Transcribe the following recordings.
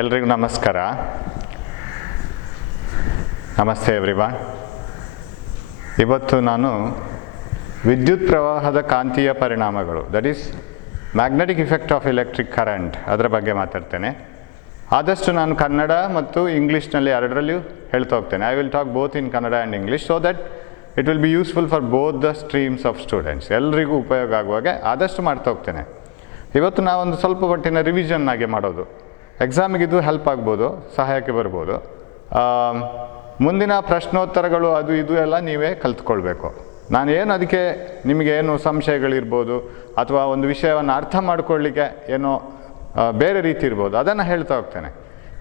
ಎಲ್ರಿಗೂ ನಮಸ್ಕಾರ. ನಮಸ್ತೆ ಎವ್ರಿವನ್. ಇವತ್ತು ನಾನು ವಿದ್ಯುತ್ ಪ್ರವಾಹದ ಕಾಂತೀಯ ಪರಿಣಾಮಗಳು, that is magnetic effect of electric current, ಅದರ ಬಗ್ಗೆ ಮಾತಾಡ್ತೇನೆ. ಆದಷ್ಟು ನಾನು ಕನ್ನಡ ಮತ್ತು ಇಂಗ್ಲೀಷ್ನಲ್ಲಿ ಎರಡರಲ್ಲಿಯೂ ಹೇಳ್ತಾ ಹೋಗ್ತೇನೆ. I will talk both in Kannada and English so that it will be useful for both the streams of students. ಎಲ್ರಿಗೂ ಉಪಯೋಗ ಆಗುವಾಗೆ ಆದಷ್ಟು ಮಾಡ್ತಾ ಹೋಗ್ತೇನೆ. ಇವತ್ತು ನಾವೊಂದು ಸ್ವಲ್ಪ ಮಟ್ಟಿನ ರಿವಿಷನ್ ಆಗಿ ಮಾಡೋದು, ಎಕ್ಸಾಮಿಗಿದು ಹೆಲ್ಪ್ ಆಗ್ಬೋದು, ಸಹಾಯಕ್ಕೆ ಬರ್ಬೋದು. ಮುಂದಿನ ಪ್ರಶ್ನೋತ್ತರಗಳು ಅದು ಇದು ಎಲ್ಲ ನೀವೇ ಕಲ್ತ್ಕೊಳ್ಬೇಕು. ನಾನು ಏನು ಅದಕ್ಕೆ ನಿಮಗೇನು ಸಂಶಯಗಳಿರ್ಬೋದು ಅಥವಾ ಒಂದು ವಿಷಯವನ್ನು ಅರ್ಥ ಮಾಡ್ಕೊಳ್ಳಿಕ್ಕೆ ಏನೋ ಬೇರೆ ರೀತಿ ಇರ್ಬೋದು, ಅದನ್ನು ಹೇಳ್ತಾ ಹೋಗ್ತೇನೆ.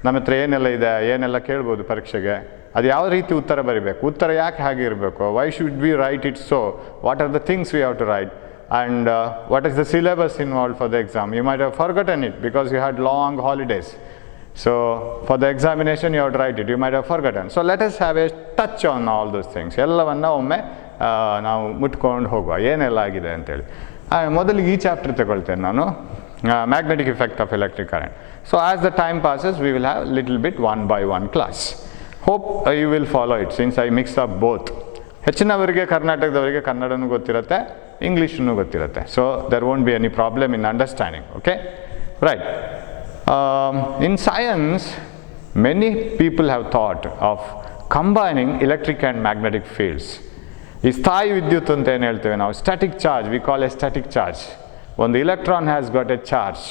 ನಮ್ಮ ಹತ್ರ ಏನೆಲ್ಲ ಇದೆ, ಏನೆಲ್ಲ ಕೇಳ್ಬೋದು ಪರೀಕ್ಷೆಗೆ, ಅದು ಯಾವ ರೀತಿ ಉತ್ತರ ಬರೀಬೇಕು, ಉತ್ತರ ಯಾಕೆ ಹಾಗೆ ಇರಬೇಕು, why should we write it so, what are the things we have to write, and what is the syllabus involved for the exam. You might have forgotten it because you had long holidays. So for the examination you have to write it. You might have forgotten. So let us have a touch on all those things. ಎಲ್ಲವನ್ನ ಒಮ್ಮೆ ನಾವು ಮುಟ್ಕೊಂಡು ಹೋಗುವ ಏನೆಲ್ಲ ಆಗಿದೆ ಅಂತೇಳಿ. ಮೊದಲಿಗೆ ಈ chapter ತಗೊಳ್ತೇನೆ ನಾನು, magnetic effect of electric current. So as the time passes we will have little bit one by one class. Hope you will follow it since I mixed up both. ಹೆಚ್ಚಿನವರಿಗೆ ಕರ್ನಾಟಕದವರಿಗೆ ಕನ್ನಡನೂ ಗೊತ್ತಿರುತ್ತೆ, ಇಂಗ್ಲೀಷನ್ನು ಗೊತ್ತಿರುತ್ತೆ. So there won't be any problem in understanding. Okay, right. In science many people have thought of combining electric and magnetic fields. ಈ ಸ್ಥಾಯಿ ವಿದ್ಯುತ್ ಅಂತ ಏನು ಹೇಳ್ತೇವೆ ನಾವು, static charge, we call a static charge. ಒಂದು electron has got a charge.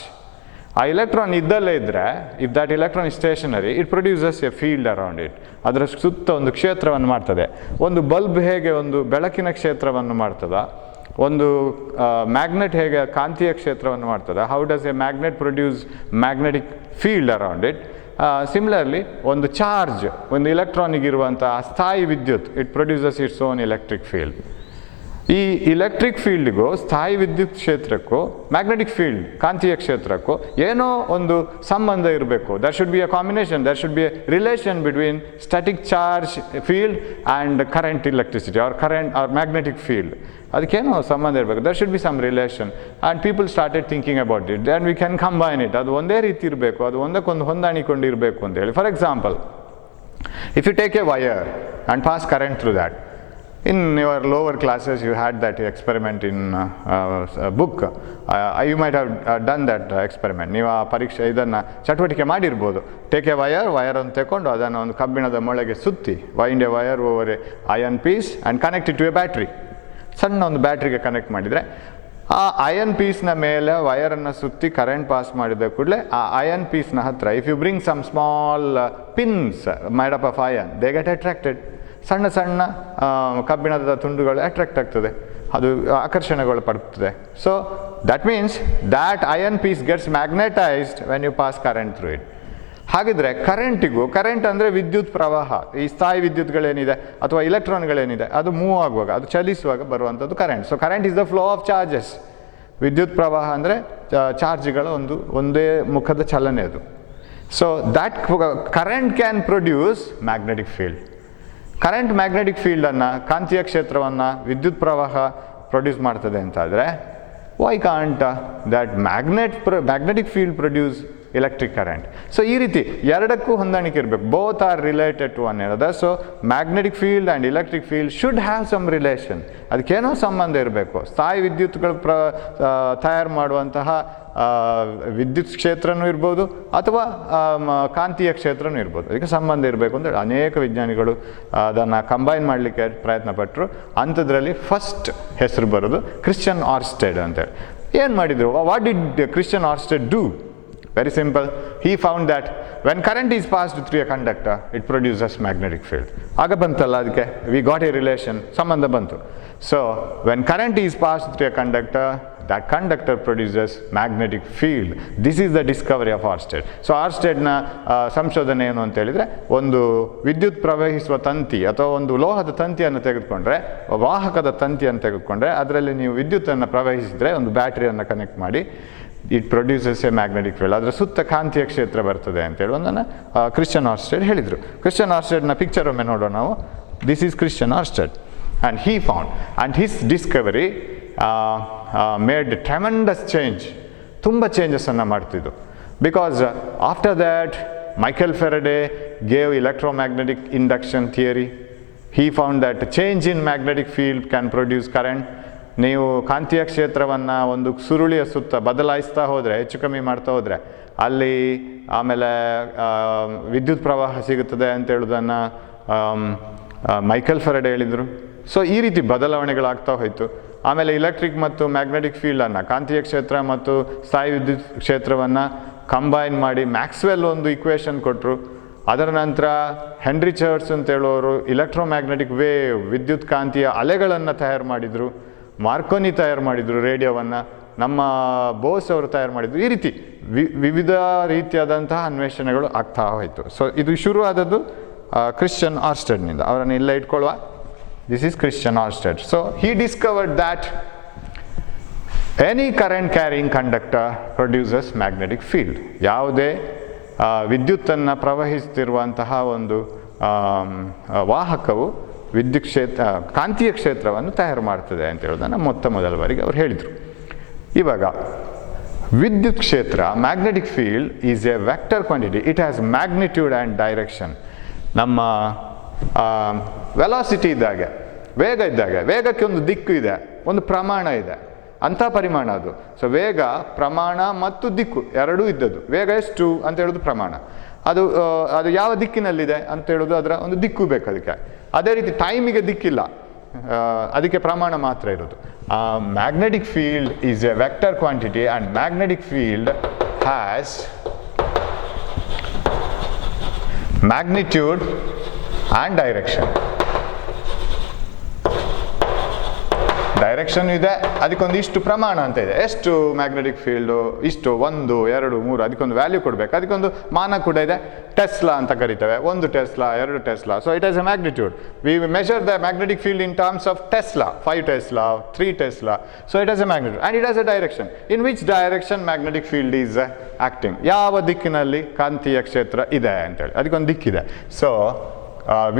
ಆ electron ಇದ್ದಲ್ಲೇ ಇದ್ದರೆ, if that electron is stationary, it produces a field around it. ಅದರ ಸುತ್ತ ಒಂದು ಕ್ಷೇತ್ರವನ್ನು ಮಾಡ್ತದೆ. ಒಂದು ಬಲ್ಬ್ ಹೇಗೆ ಒಂದು ಬೆಳಕಿನ ಕ್ಷೇತ್ರವನ್ನು ಮಾಡ್ತದ, ಒಂದು ಮ್ಯಾಗ್ನೆಟ್ ಹೇಗೆ ಕಾಂತೀಯ ಕ್ಷೇತ್ರವನ್ನು ಮಾಡ್ತದೆ, how does A magnet produce magnetic field around it. Similarly ಒಂದು ಚಾರ್ಜ್, ಒಂದು ಇಲೆಕ್ಟ್ರಾನಿಗಿರುವಂಥ ಸ್ಥಾಯಿ ವಿದ್ಯುತ್, it produces its own electric field. ಈ ಇಲೆಕ್ಟ್ರಿಕ್ ಫೀಲ್ಡ್ಗೂ ಸ್ಥಾಯಿ ವಿದ್ಯುತ್ ಕ್ಷೇತ್ರಕ್ಕೂ ಮ್ಯಾಗ್ನೆಟಿಕ್ ಫೀಲ್ಡ್ ಕಾಂತೀಯ ಕ್ಷೇತ್ರಕ್ಕೂ ಏನೋ ಒಂದು ಸಂಬಂಧ ಇರಬೇಕು. There should be a combination, there should be a relation between static charge field and current electricity or current or magnetic field. ಅದಕ್ಕೇನೋ ಸಂಬಂಧ ಇರಬೇಕು. There should be some relation and people started thinking about it. Then we can combine it. ಅದು ಒಂದೇ ರೀತಿ ಇರಬೇಕು, ಅದು ಒಂದಕ್ಕೊಂದು ಹೊಂದಾಣಿಕೊಂಡು ಇರಬೇಕು ಅಂತೇಳಿ. For example, if you take a wire and pass current through that. In your lower classes you had that experiment in book. You might have done that experiment. ನೀವು ಆ ಪರೀಕ್ಷೆ ಇದನ್ನು ಚಟುವಟಿಕೆ ಮಾಡಿರ್ಬೋದು. ಟೇಕ್ ಎ ವಯರನ್ನು ತಗೊಂಡು ಅದನ್ನು ಒಂದು ಕಬ್ಬಿಣದ ಮೊಳೆಗೆ ಸುತ್ತಿ, wind a wire over a iron piece and connect it to a battery. ಸಣ್ಣ ಒಂದು ಬ್ಯಾಟ್ರಿಗೆ ಕನೆಕ್ಟ್ ಮಾಡಿದರೆ ಆ ಅಯನ್ ಪೀಸ್ನ ಮೇಲೆ ವಯರನ್ನು ಸುತ್ತಿ ಕರೆಂಟ್ ಪಾಸ್ ಮಾಡಿದ ಕೂಡಲೇ ಆ ಅಯನ್ ಪೀಸ್ನ ಹತ್ರ, if you bring some small pins made up of iron, they get attracted. ಸಣ್ಣ ಸಣ್ಣ ಕಬ್ಬಿಣದ ತುಂಡುಗಳು ಅಟ್ರಾಕ್ಟ್ ಆಗ್ತದೆ, ಅದು ಆಕರ್ಷಣೆಗಳು ಪಡ್ತದೆ. So that means that iron piece gets magnetised when you pass current through it. ಹಾಗಿದ್ರೆ ಕರೆಂಟಿಗೂ, ಕರೆಂಟ್ ಅಂದರೆ ವಿದ್ಯುತ್ ಪ್ರವಾಹ, ಈ ಸ್ಥಾಯಿ ವಿದ್ಯುತ್ಗಳೇನಿದೆ ಅಥವಾ ಇಲೆಕ್ಟ್ರಾನ್ಗಳೇನಿದೆ ಅದು ಮೂವ್ ಆಗುವಾಗ, ಅದು ಚಲಿಸುವಾಗ ಬರುವಂಥದ್ದು current. So current is the flow of charges. ವಿದ್ಯುತ್ ಪ್ರವಾಹ ಅಂದರೆ ಚಾರ್ಜ್ಗಳ ಒಂದೇ ಮುಖದ ಚಲನೆ ಅದು. So that current can produce magnetic field. Current magnetic ಫೀಲ್ಡನ್ನು, ಕಾಂತೀಯ ಕ್ಷೇತ್ರವನ್ನು ವಿದ್ಯುತ್ ಪ್ರವಾಹ ಪ್ರೊಡ್ಯೂಸ್ ಮಾಡ್ತದೆ ಅಂತಾದರೆ, why can't that magnetic field produce electric current? So ಈ ರೀತಿ ಎರಡಕ್ಕೂ ಹೊಂದಾಣಿಕೆ ಇರಬೇಕು. Both are related to one another. So magnetic field and electric field should have some relation. ಅದಕ್ಕೇನೋ ಸಂಬಂಧ ಇರಬೇಕು. ಸ್ಥಾಯಿ ವಿದ್ಯುತ್ಗಳು ತಯಾರು ಮಾಡುವಂತಹ ವಿದ್ಯುತ್ ಕ್ಷೇತ್ರನೂ ಇರ್ಬೋದು ಅಥವಾ ಕಾಂತೀಯ ಕ್ಷೇತ್ರನೂ ಇರ್ಬೋದು. ಅದಕ್ಕೆ ಸಂಬಂಧ ಇರಬೇಕು ಅಂತೇಳಿ ಅನೇಕ ವಿಜ್ಞಾನಿಗಳು ಅದನ್ನು ಕಂಬೈನ್ ಮಾಡಲಿಕ್ಕೆ ಪ್ರಯತ್ನ ಪಟ್ಟರು. ಅಂಥದ್ರಲ್ಲಿ ಫಸ್ಟ್ ಹೆಸರು ಬರೋದು ಕ್ರಿಶ್ಚಿಯನ್ ಆರ್ಸ್ಟೆಡ್ ಅಂತೇಳಿ. ಏನು ಮಾಡಿದರು? What did Christian Oersted do? Very simple. He found that when current is passed through a conductor, it produces magnetic field. ಆಗ ಬಂತಲ್ಲ, ಅದಕ್ಕೆ we got a relation, ಸಂಬಂಧ ಬಂತು. So when current is passed through a conductor, that conductor produces magnetic field. This is the discovery of Ørsted. So Ørstedನ ಸಂಶೋಧನೆ ಏನು ಅಂತ ಹೇಳಿದರೆ, ಒಂದು ವಿದ್ಯುತ್ ಪ್ರವಹಿಸುವ ತಂತಿ ಅಥವಾ ಒಂದು ಲೋಹದ ತಂತಿಯನ್ನು ತೆಗೆದುಕೊಂಡ್ರೆ, ವಾಹಕದ ತಂತಿಯನ್ನು ತೆಗೆದುಕೊಂಡ್ರೆ, ಅದರಲ್ಲಿ ನೀವು ವಿದ್ಯುತ್ತನ್ನು ಪ್ರವಹಿಸಿದರೆ, ಒಂದು ಬ್ಯಾಟ್ರಿಯನ್ನು ಕನೆಕ್ಟ್ ಮಾಡಿ, it produces A magnetic field. ಅದರ ಸುತ್ತ ಕಾಂತೀಯ ಕ್ಷೇತ್ರ ಬರ್ತದೆ ಅಂತೇಳಿ ಒಂದನ್ನು ಕ್ರಿಶ್ಚಿಯನ್ ಆರ್ಸ್ಟೆಡ್ ಹೇಳಿದರು. ಕ್ರಿಶ್ಚಿಯನ್ ಆರ್ಸ್ಟೆಡ್ನ ಪಿಕ್ಚರ್ ಒಮ್ಮೆ ನೋಡೋಣ ನಾವು. This is Christian Oersted and he found and his discovery made tremendous change. ತುಂಬ ಚೇಂಜಸನ್ನು ಮಾಡ್ತಿದ್ದು. Because after that, Michael Faraday gave electromagnetic induction theory. He found that change in magnetic field can produce current. ನೀವು ಕಾಂತೀಯ ಕ್ಷೇತ್ರವನ್ನು ಒಂದು ಸುರುಳಿಯ ಸುತ್ತ ಬದಲಾಯಿಸ್ತಾ ಹೋದರೆ, ಹೆಚ್ಚು ಕಮ್ಮಿ ಮಾಡ್ತಾ ಹೋದರೆ, ಅಲ್ಲಿ ಆಮೇಲೆ ವಿದ್ಯುತ್ ಪ್ರವಾಹ ಸಿಗುತ್ತದೆ ಅಂತ ಹೇಳೋದನ್ನು ಮೈಕೆಲ್ ಫೆರಡೆ ಹೇಳಿದರು. ಸೊ ಈ ರೀತಿ ಬದಲಾವಣೆಗಳಾಗ್ತಾ ಹೋಯಿತು. ಆಮೇಲೆ ಇಲೆಕ್ಟ್ರಿಕ್ ಮತ್ತು ಮ್ಯಾಗ್ನೆಟಿಕ್ ಫೀಲ್ಡನ್ನು, ಕಾಂತೀಯ ಕ್ಷೇತ್ರ ಮತ್ತು ಸ್ಥಾಯೀವಿದ್ಯುತ್ ಕ್ಷೇತ್ರವನ್ನು ಕಂಬೈನ್ ಮಾಡಿ ಮ್ಯಾಕ್ಸ್ವೆಲ್ ಒಂದು ಇಕ್ವೇಷನ್ ಕೊಟ್ಟರು. ಅದರ ನಂತರ ಹೆನ್ರಿ ಚರ್ಚ್ ಅಂತ ಹೇಳೋರು ಇಲೆಕ್ಟ್ರೋಮ್ಯಾಗ್ನೆಟಿಕ್ ವೇವ್, ವಿದ್ಯುತ್ ಕಾಂತೀಯ ಅಲೆಗಳನ್ನು ತಯಾರು ಮಾಡಿದರು. ಮಾರ್ಕೋನಿ ತಯಾರು ಮಾಡಿದರು ರೇಡಿಯೋವನ್ನು, ನಮ್ಮ ಬೋಸ್ ಅವರು ತಯಾರು ಮಾಡಿದರು. ಈ ರೀತಿ ವಿವಿಧ ರೀತಿಯಾದಂತಹ ಅನ್ವೇಷಣೆಗಳು ಆಗ್ತಾ ಹೋಯಿತು. ಸೊ ಇದು ಶುರು ಆದದ್ದು ಕ್ರಿಶ್ಚಿಯನ್ ಆರ್ಸ್ಟೆಡ್ನಿಂದ. ಅವರನ್ನು ಇಲ್ಲೇ ಇಟ್ಕೊಳ್ಳುವ. This is Christian Oersted. So he discovered that any current carrying conductor produces magnetic field. ಯಾವುದೇ ವಿದ್ಯುತ್ತನ್ನು ಪ್ರವಹಿಸ್ತಿರುವಂತಹ ಒಂದು ವಾಹಕವು ವಿದ್ಯುತ್ ಕ್ಷೇತ್ರ, ಕಾಂತೀಯ ಕ್ಷೇತ್ರವನ್ನು ತಯಾರು ಮಾಡ್ತದೆ ಅಂತ ಹೇಳೋದನ್ನು ಮೊದಲ ಬಾರಿಗೆ ಅವ್ರು ಹೇಳಿದರು. ಇವಾಗ ವಿದ್ಯುತ್ ಕ್ಷೇತ್ರ, magnetic field is A vector quantity. It has magnitude and direction. ನಮ್ಮ ವೆಲಾಸಿಟಿ ಇದ್ದಾಗೆ, ವೇಗ ಇದ್ದಾಗೆ, ವೇಗಕ್ಕೆ ಒಂದು ದಿಕ್ಕು ಇದೆ, ಒಂದು ಪ್ರಮಾಣ ಇದೆ, ಅಂಥ ಪರಿಮಾಣ ಅದು. ಸೊ ವೇಗ, ಪ್ರಮಾಣ ಮತ್ತು ದಿಕ್ಕು ಎರಡೂ ಇದ್ದದ್ದು. ವೇಗ ಎಷ್ಟು ಅಂತ ಹೇಳೋದು ಪ್ರಮಾಣ, ಅದು ಯಾವ ದಿಕ್ಕಿನಲ್ಲಿದೆ ಅಂತ ಹೇಳೋದು ಅದರ ಒಂದು ದಿಕ್ಕು ಬೇಕು ಅದಕ್ಕೆ. ಅದೇ ರೀತಿ ಟೈಮಿಗೆ ದಿಕ್ಕಿಲ್ಲ, ಅದಕ್ಕೆ ಪ್ರಮಾಣ ಮಾತ್ರ ಇರೋದು. Magnetic field is A vector quantity and magnetic field has magnitude and direction. Direction ಇದೆ, ಅದಕ್ಕೊಂದು ಇಷ್ಟು ಪ್ರಮಾಣ ಅಂತ ಇದೆ. ಎಷ್ಟು ಮ್ಯಾಗ್ನೆಟಿಕ್ ಫೀಲ್ಡು, ಇಷ್ಟು, 1, 2, 3, ಅದಕ್ಕೊಂದು ವ್ಯಾಲ್ಯೂ ಕೊಡಬೇಕು. ಅದಕ್ಕೊಂದು ಮಾನ ಕೂಡ ಇದೆ, ಟೆಸ್ಲಾ ಅಂತ ಕರಿತೇವೆ. 1 Tesla, 2 Tesla. So it has A magnitude. We measure the magnetic field in terms of Tesla, 5 Tesla, 3 Tesla. So it has A magnitude and it has A direction. In which direction magnetic field is acting. ಯಾವ ದಿಕ್ಕಿನಲ್ಲಿ ಕಾಂತೀಯ ಕ್ಷೇತ್ರ ಇದೆ ಅಂತೇಳಿ ಅದಕ್ಕೊಂದು ದಿಕ್ಕಿದೆ. So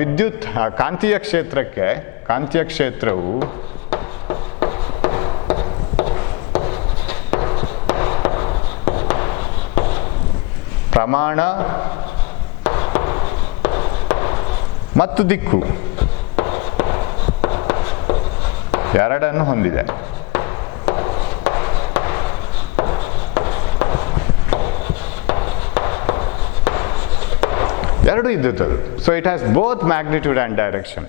ವಿದ್ಯುತ್ ಕಾಂತೀಯ ಕ್ಷೇತ್ರಕ್ಕೆ, ಕಾಂತೀಯ ಕ್ಷೇತ್ರವು ಪ್ರಮಾಣ ಮತ್ತು ದಿಕ್ಕು ಎರಡನ್ನು ಹೊಂದಿದೆ. ಎರಡು ಇದ್ದುತ್ತದು. So it has both magnitude and direction.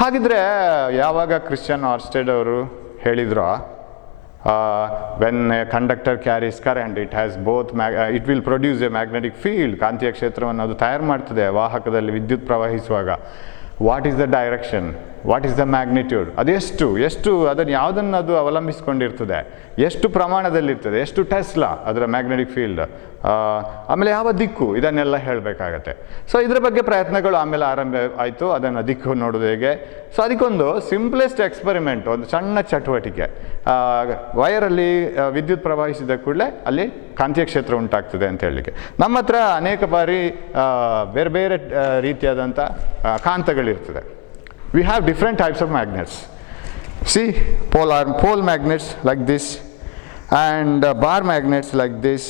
ಹಾಗಿದ್ರೆ ಯಾವಾಗ ಕ್ರಿಶ್ಚಿಯನ್ ಆರ್ಸ್ಟೆಡ್ ಅವರು ಹೇಳಿದ್ರು, when a conductor carries current it has both it will produce a magnetic field. ಕಾಂತೀಯ ಕ್ಷೇತ್ರವನ್ನು ಅದು ತಯಾರು ಮಾಡ್ತದೆ ವಾಹಕದಲ್ಲಿ ವಿದ್ಯುತ್ ಪ್ರವಹಿಸುವಾಗ. What is the direction, what is the magnitude, ಅದೆಷ್ಟು ಅದನ್ನು ಯಾವುದನ್ನು ಅದು ಅವಲಂಬಿಸಿಕೊಂಡಿರ್ತದೆ, ಎಷ್ಟು ಪ್ರಮಾಣದಲ್ಲಿರ್ತದೆ, ಎಷ್ಟು ಟೆಸ್ಲಾ ಅದರ ಮ್ಯಾಗ್ನೆಟಿಕ್ ಫೀಲ್ಡ್, ಆಮೇಲೆ ಯಾವ ದಿಕ್ಕು, ಇದನ್ನೆಲ್ಲ ಹೇಳಬೇಕಾಗತ್ತೆ. ಸೊ ಇದರ ಬಗ್ಗೆ ಪ್ರಯತ್ನಗಳು ಆಮೇಲೆ ಆರಂಭ ಆಯಿತು. ಅದನ್ನು ದಿಕ್ಕು ನೋಡೋದು ಹೇಗೆ. ಸೊ ಅದಕ್ಕೊಂದು ಸಿಂಪ್ಲೆಸ್ಟ್ ಎಕ್ಸ್ಪೆರಿಮೆಂಟ್, ಒಂದು ಸಣ್ಣ ಚಟುವಟಿಕೆ. ವೈರಲ್ಲಿ ವಿದ್ಯುತ್ ಪ್ರವಹಿಸಿದ ಕೂಡಲೇ ಅಲ್ಲಿ ಕಾಂತೀಯ ಕ್ಷೇತ್ರ ಉಂಟಾಗ್ತದೆ ಅಂತ ಹೇಳಲಿಕ್ಕೆ. ನಮ್ಮ ಹತ್ರ ಅನೇಕ ಬಾರಿ ಬೇರೆ ಬೇರೆ ರೀತಿಯಾದಂಥ ಕಾಂತಗಳಿರ್ತದೆ. We have different types of magnets. See, pole magnets like this, and bar magnets like this,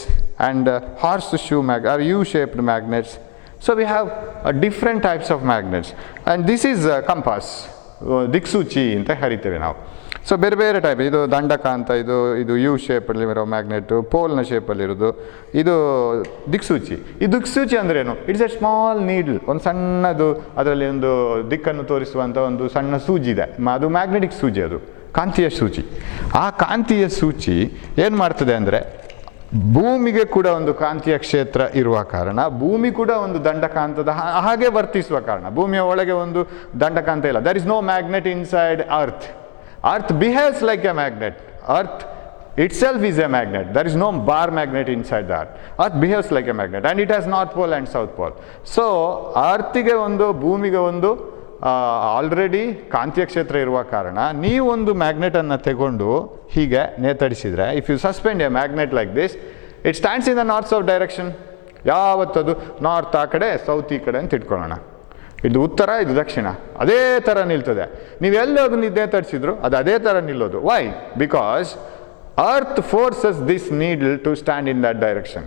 and horseshoe or U-shaped magnets. So we have different types of magnets. And this is compass, ದಿಕ್ಸೂಚಿ ಅಂತ ಕರಿತೇವೆ ನಾವು. So ಬೇರೆ ಬೇರೆ type. ಇದು ದಂಡಕಾಂತ, ಇದು you ಶೇಪಲ್ಲಿ ಇರೋ ಮ್ಯಾಗ್ನೆಟು, ಪೋಲ್ನ ಶೇಪಲ್ಲಿರೋದು, ಇದು ದಿಕ್ಸೂಚಿ. ಈ ದಿಕ್ಸೂಚಿ ಅಂದ್ರೇನು? ಇಟ್ಸ್ ಎ ಸ್ಮಾಲ್ ನೀಡಲ್, ಒಂದು ಸಣ್ಣದು, ಅದರಲ್ಲಿ ಒಂದು ದಿಕ್ಕನ್ನು ತೋರಿಸುವಂಥ ಒಂದು ಸಣ್ಣ ಸೂಜಿ ಇದೆ. ಅದು ಮ್ಯಾಗ್ನೆಟಿಕ್ ಸೂಜಿ, ಅದು ಕಾಂತೀಯ ಸೂಚಿ. ಆ ಕಾಂತೀಯ ಸೂಚಿ ಏನು ಮಾಡ್ತದೆ ಅಂದರೆ, ಭೂಮಿಗೆ ಕೂಡ ಒಂದು ಕಾಂತೀಯ ಕ್ಷೇತ್ರ ಇರುವ ಕಾರಣ, ಭೂಮಿ ಕೂಡ ಒಂದು ದಂಡಕಾಂತದ ಹಾಗೆ ವರ್ತಿಸುವ ಕಾರಣ, ಭೂಮಿಯ ಒಳಗೆ ಒಂದು ದಂಡಕಾಂತ ಇಲ್ಲ. There is no magnet inside earth. Earth behaves like a magnet. Earth itself is a magnet. There is no bar magnet inside the Earth. Earth behaves like a magnet and it has North Pole and South Pole. So ಅರ್ಥಿಗೆ ಒಂದು, ಭೂಮಿಗೆ ಒಂದು already ಕಾಂತೀಯ ಕ್ಷೇತ್ರ ಇರುವ ಕಾರಣ, ನೀವೊಂದು ಮ್ಯಾಗ್ನೆಟನ್ನು ತಗೊಂಡು ಹೀಗೆ ನೇತಡಿಸಿದರೆ, if you suspend a magnet like this, it stands in the north south direction. ಯಾವತ್ತದು ನಾರ್ತ್ ಆ ಕಡೆ, ಸೌತ್ ಈ ಕಡೆ ಅಂತ ಇಟ್ಕೊಳ್ಳೋಣ. ಇದು ಉತ್ತರ, ಇದು ದಕ್ಷಿಣ, ಅದೇ ಥರ ನಿಲ್ತದೆ. ನೀವೆಲ್ಲ ಅದನ್ನು ನೇತಡಿಸಿದ್ರು ಅದು ಅದೇ ಥರ ನಿಲ್ಲೋದು. Why? Because earth forces this needle to stand in that direction.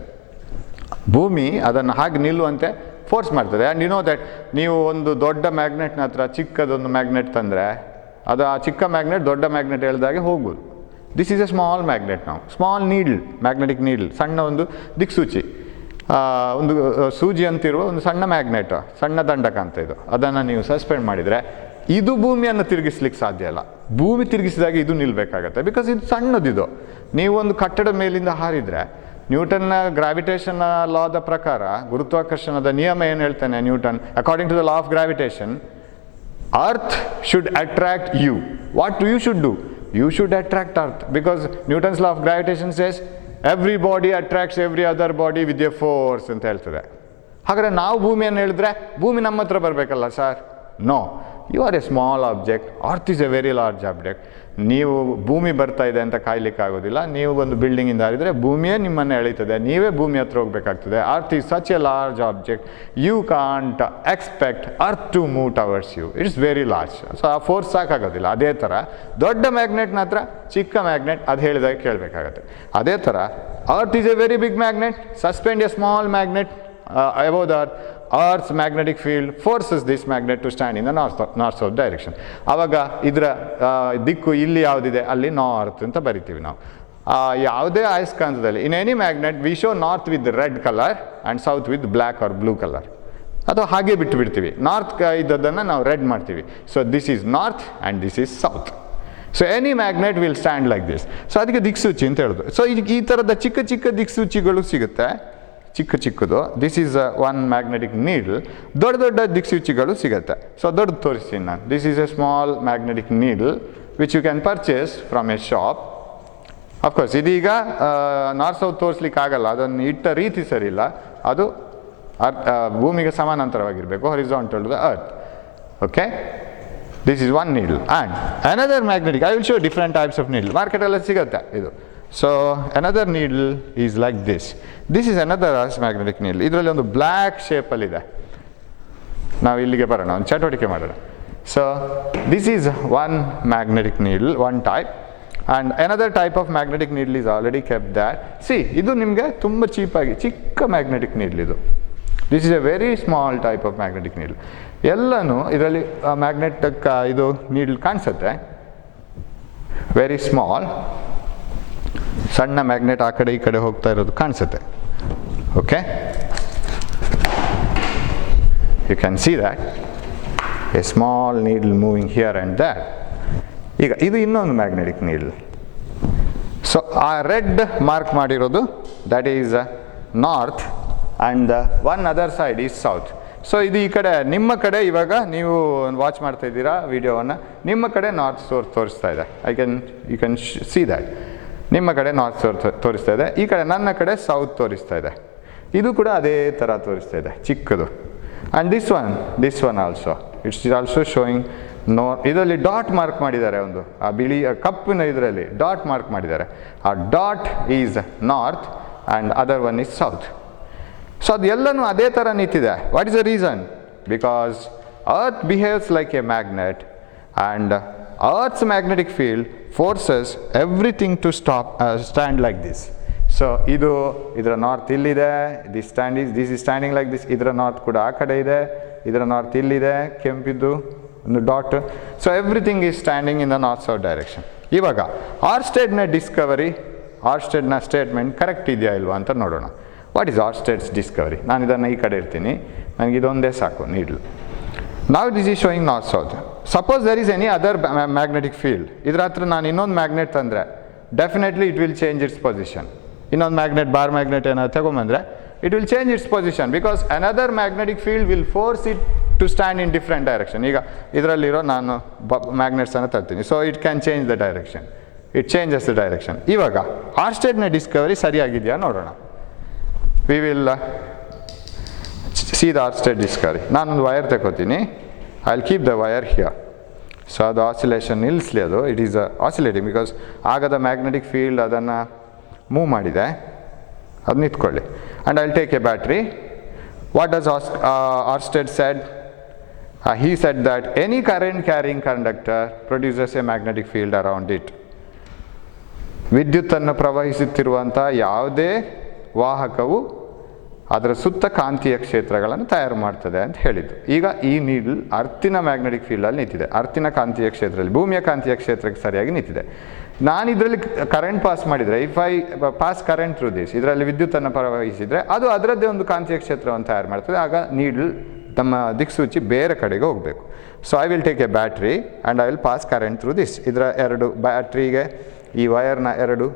ಭೂಮಿ ಅದನ್ನು ಹಾಗೆ ನಿಲ್ಲುವಂತೆ ಫೋರ್ಸ್ ಮಾಡ್ತದೆ. ಆ್ಯಂಡ್ ಯು ನೋ ದ್ಯಾಟ್ ನೀವು ಒಂದು ದೊಡ್ಡ ಮ್ಯಾಗ್ನೆಟ್ನ ಹತ್ರ ಚಿಕ್ಕದೊಂದು ಮ್ಯಾಗ್ನೆಟ್ ತಂದರೆ ಅದು ಆ ಚಿಕ್ಕ ಮ್ಯಾಗ್ನೆಟ್ ದೊಡ್ಡ ಮ್ಯಾಗ್ನೆಟ್ ಎಳ್ದಾಗೆ ಹೋಗ್ಬೋದು. This is a small magnet ನಾವು, ಸ್ಮಾಲ್ ನೀಡ್ಲ್, ಮ್ಯಾಗ್ನೆಟಿಕ್ ನೀಡ್ಲ್, ಸಣ್ಣ ಒಂದು ದಿಕ್ಸೂಚಿ, ಒಂದು ಸೂಜಿ ಅಂತಿರುವ ಒಂದು ಸಣ್ಣ ಮ್ಯಾಗ್ನೆಟ್, ಸಣ್ಣ ದಂಡಕ ಅಂತ ಇದು. ಅದನ್ನು ನೀವು ಸಸ್ಪೆಂಡ್ ಮಾಡಿದರೆ ಇದು ಭೂಮಿಯನ್ನು ತಿರುಗಿಸ್ಲಿಕ್ಕೆ ಸಾಧ್ಯ ಇಲ್ಲ. ಭೂಮಿ ತಿರುಗಿಸಿದಾಗ ಇದು ನಿಲ್ಲಬೇಕಾಗತ್ತೆ, ಬಿಕಾಸ್ ಇದು ಸಣ್ಣದಿದು. ನೀವು ಒಂದು ಕಟ್ಟಡದ ಮೇಲಿಂದ ಹಾರಿದರೆ ನ್ಯೂಟನ್ನ ಗ್ರಾವಿಟೇಷನ್ ಲಾದ ಪ್ರಕಾರ, ಗುರುತ್ವಾಕರ್ಷಣದ ನಿಯಮ ಏನು ಹೇಳ್ತಾನೆ Newton, according to the law of gravitation, earth should attract you. What you should do? You should attract earth, because Newton's law of gravitation says every body attracts every other body with a force ಅಂತ ಹೇಳ್ತದೆ. ಹಾಗಾದರೆ ನಾವು ಭೂಮಿಯನ್ನು ಹೇಳಿದ್ರೆ ಭೂಮಿ ನಮ್ಮ ಹತ್ರ ಬರಬೇಕಲ್ಲ sir? No, you are a small object, earth is a very large object. ನೀವು ಭೂಮಿ ಬರ್ತಾ ಇದೆ ಅಂತ ಕಾಯ್ಲಿಕ್ಕೆ ಆಗೋದಿಲ್ಲ. ನೀವು ಒಂದು ಬಿಲ್ಡಿಂಗಿಂದ ಹಾರಿದರೆ ಭೂಮಿಯೇ ನಿಮ್ಮನ್ನು ಎಳೀತದೆ, ನೀವೇ ಭೂಮಿ ಹತ್ರ ಹೋಗಬೇಕಾಗ್ತದೆ. Earth is such a large object, you can't expect earth to move towards you, it's very large. So ಆ ಫೋರ್ಸ್ ಸಾಕಾಗೋದಿಲ್ಲ. ಅದೇ ಥರ ದೊಡ್ಡ ಮ್ಯಾಗ್ನೆಟ್ನ ಹತ್ರ ಚಿಕ್ಕ ಮ್ಯಾಗ್ನೆಟ್ ಅದು ಹೇಳಿದಾಗ ಕೇಳಬೇಕಾಗತ್ತೆ. ಅದೇ ಥರ earth is a very big magnet, suspend a small magnet above the earth, Earth's magnetic field forces this magnet to stand in the north-south direction. ಆವಾಗ ಇದರ ದಿಕ್ಕು ಇಲ್ಲಿ ಯಾವುದಿದೆ ಅಲ್ಲಿ ನಾರ್ತ್ ಅಂತ ಬರಿತೀವಿ ನಾವು. ಯಾವುದೇ ಅಯಸ್ಕಾಂತದಲ್ಲಿ in any magnet we show north with red colour and south with black or blue colour. ಅಥವಾ ಹಾಗೆ ಬಿಟ್ಟು ಬಿಡ್ತೀವಿ, ನಾರ್ತ್ ಇದ್ದದನ್ನು ನಾವು ರೆಡ್ ಮಾಡ್ತೀವಿ. So this is north and this is south. So any magnet will stand like this. So ಅದಕ್ಕೆ ದಿಕ್ಸೂಚಿ ಅಂತ ಹೇಳೋದು. ಸೊ ಈ ಥರದ ಚಿಕ್ಕ ಚಿಕ್ಕ ದಿಕ್ಸೂಚಿಗಳು ಸಿಗುತ್ತೆ, ಚಿಕ್ಕ ಚಿಕ್ಕದು. This is one magnetic needle. ದೊಡ್ಡ ದೊಡ್ಡ ದಿಕ್ಸೂಚಿಗಳು ಸಿಗುತ್ತೆ. ಸೊ ದೊಡ್ಡದು ತೋರಿಸ್ತೀನಿ ನಾನು. This is a small magnetic needle which you can purchase from a shop. Of course ಇದೀಗ ನಾರ್ತ್ ಸೌತ್ ತೋರಿಸ್ಲಿಕ್ಕೆ ಆಗಲ್ಲ, ಅದನ್ನು ಇಟ್ಟ ರೀತಿ ಸರಿ ಇಲ್ಲ. ಅದು ಭೂಮಿಗೆ ಸಮಾನಾಂತರವಾಗಿರಬೇಕು, horizontal to the earth. Okay, this is one needle. And another magnetic, I will show different types of needle, ಮಾರ್ಕೆಟಲ್ಲಿ ಸಿಗುತ್ತೆ ಇದು. So another needle is like this. This is another Earth's magnetic needle. ಇದರಲ್ಲಿ ಒಂದು black ಶೇಪಲ್ಲಿದೆ. ನಾವು ಇಲ್ಲಿಗೆ ಬರೋಣ, ಒಂದು ಚಟುವಟಿಕೆ ಮಾಡೋಣ. So this is one magnetic needle, one type. And another type of magnetic needle is already kept there. See, ಇದು ನಿಮಗೆ ತುಂಬ ಚೀಪಾಗಿ ಚಿಕ್ಕ ಮ್ಯಾಗ್ನೆಟಿಕ್ ನೀಡಲ್ ಇದು. This is a very small type of magnetic needle. ಎಲ್ಲನೂ ಇದರಲ್ಲಿ ಮ್ಯಾಗ್ನೆಟ್ ಇದು needle ಕಾಣಿಸುತ್ತೆ, very small. ಸಣ್ಣ ಮ್ಯಾಗ್ನೆಟ್ ಆ ಕಡೆ ಈ ಕಡೆ ಹೋಗ್ತಾ ಇರೋದು ಕಾಣಿಸುತ್ತೆ. Okay, you can see that a small needle moving here and that. ಈಗ ಇದು ಇನ್ನೊಂದು ಮ್ಯಾಗ್ನೆಟಿಕ್ ನೀಡಲ್. ಸೊ ಆ ರೆಡ್ ಮಾರ್ಕ್ ಮಾಡಿರೋದು that is north and one other side is south. So ಇದು ಈ ಕಡೆ ನಿಮ್ಮ ಕಡೆ ಇವಾಗ ನೀವು ವಾಚ್ ಮಾಡ್ತಾ ಇದ್ದೀರಾ ವಿಡಿಯೋವನ್ನು, ನಿಮ್ಮ ಕಡೆ ನಾರ್ತ್ ತೋರಿಸ್ತಾ ಇದೆ. You can see that. ನಿಮ್ಮ ಕಡೆ ನಾರ್ತ್ ತೋರಿಸ್ತಾ ಇದೆ, ಈ ಕಡೆ ನನ್ನ ಕಡೆ ಸೌತ್ ತೋರಿಸ್ತಾ ಇದೆ. ಇದು ಕೂಡ ಅದೇ ಥರ ತೋರಿಸ್ತಾ ಇದೆ, ಚಿಕ್ಕದು. And this one also it's also showing ಇದರಲ್ಲಿ ಡಾಟ್ ಮಾರ್ಕ್ ಮಾಡಿದ್ದಾರೆ, ಒಂದು ಆ ಬಿಳಿ ಕಪ್ಪಿನ ಇದರಲ್ಲಿ ಡಾಟ್ ಮಾರ್ಕ್ ಮಾಡಿದ್ದಾರೆ. ಆ dot is north and other one is south. So ಅದು ಎಲ್ಲನೂ ಅದೇ ಥರ ನಿಂತಿದೆ. What is the reason? Because earth behaves like A magnet and Earth's magnetic field forces everything to stand like this. So ಇದರ north ಇಲ್ಲಿದೆ, this is standing like this. ಇದರ north ಕೂಡ ಆ ಕಡೆ ಇದೆ, ಇದರ ನಾರ್ತ್ ಇಲ್ಲಿದೆ, ಕೆಂಪಿದ್ದು ಒಂದು dot. So everything is standing in the north south direction. ಇವಾಗ ಆರ್ಸ್ಟೆಡ್ನ ಡಿಸ್ಕವರಿ, ಆರ್ಸ್ಟೆಡ್ನ ಸ್ಟೇಟ್ಮೆಂಟ್ ಕರೆಕ್ಟ್ ಇದೆಯಾ ಇಲ್ವಾ ಅಂತ ನೋಡೋಣ. What is Oersted's discovery? ನಾನು ಇದನ್ನು ಈ ಕಡೆ ಇರ್ತೀನಿ, ನನಗೆ ಇದೊಂದೇ ಸಾಕು ನೀಡಲು. Now this is showing north south. Suppose there is any other magnetic field. ಇದರ ಹತ್ರ ನಾನು ಇನ್ನೊಂದು ಮ್ಯಾಗ್ನೆಟ್ ತಂದರೆ definitely it will change its position. ಇನ್ನೊಂದು ಮ್ಯಾಗ್ನೆಟ್, ಬಾರ್ ಮ್ಯಾಗ್ನೆಟ್ ಏನಾದ್ರು ತಗೊಂಬಂದರೆ it will change its position, because another magnetic field will force it to stand in different direction. ಈಗ ಇದರಲ್ಲಿರೋ ನಾನು ಮ್ಯಾಗ್ನೆಟ್ಸನ್ನು ತರ್ತೀನಿ, so it can change the direction, it changes the direction. ಇವಾಗ ಆರ್ಸ್ಟೆಡ್ನ ಡಿಸ್ಕವರಿ ಸರಿಯಾಗಿದೆಯಾ ನೋಡೋಣ. We will see the Oersted discovery. ನಾನೊಂದು ವೈರ್ ತಗೋತೀನಿ, I will keep the wire here. So ಅದು ಆಸಿಲೇಷನ್ ನಿಲ್ಲಿಸಲಿ, ಅದು ಇಟ್ ಈಸ್ ಆಸಿಲೇಟಿಂಗ್ ಬಿಕಾಸ್ ಆಗದ ಮ್ಯಾಗ್ನೆಟಿಕ್ ಫೀಲ್ಡ್ ಅದನ್ನು ಮೂವ್ ಮಾಡಿದೆ, ಅದು ನಿಂತ್ಕೊಳ್ಳಿ. And I will take A battery. What does Oersted said? He said that any current carrying conductor produces a magnetic field around it. ವಿದ್ಯುತ್ತನ್ನು ಪ್ರವಹಿಸುತ್ತಿರುವಂಥ ಯಾವುದೇ ವಾಹಕವು ಅದರ ಸುತ್ತ ಕಾಂತೀಯ ಕ್ಷೇತ್ರಗಳನ್ನು ತಯಾರು ಮಾಡ್ತದೆ ಅಂತ ಹೇಳಿದ್ದು. ಈಗ ಈ ನೀಡಲ್ ಅರ್ಥಿನ ಮ್ಯಾಗ್ನೆಟಿಕ್ ಫೀಲ್ಡಲ್ಲಿ ನಿಂತಿದೆ, ಅರ್ಥಿನ ಕಾಂತೀಯ ಕ್ಷೇತ್ರದಲ್ಲಿ, ಭೂಮಿಯ ಕಾಂತೀಯ ಕ್ಷೇತ್ರಕ್ಕೆ ಸರಿಯಾಗಿ ನಿಂತಿದೆ. ನಾನು ಇದರಲ್ಲಿ ಕರೆಂಟ್ ಪಾಸ್ ಮಾಡಿದರೆ, if I pass current through this, ಇದರಲ್ಲಿ ವಿದ್ಯುತ್ತನ್ನು ಪ್ರವಹಿಸಿದರೆ ಅದು ಅದರದ್ದೇ ಒಂದು ಕಾಂತೀಯ ಕ್ಷೇತ್ರವನ್ನು ತಯಾರು ಮಾಡ್ತದೆ. ಆಗ ನೀಡಲ್ ತಮ್ಮ ದಿಕ್ಸೂಚಿ ಬೇರೆ ಕಡೆಗೆ ಹೋಗಬೇಕು. So I will take A battery and I will pass current through this. ಇದರ ಎರಡು ಬ್ಯಾಟ್ರಿಗೆ ಈ ವಯರ್ನ ಎರಡು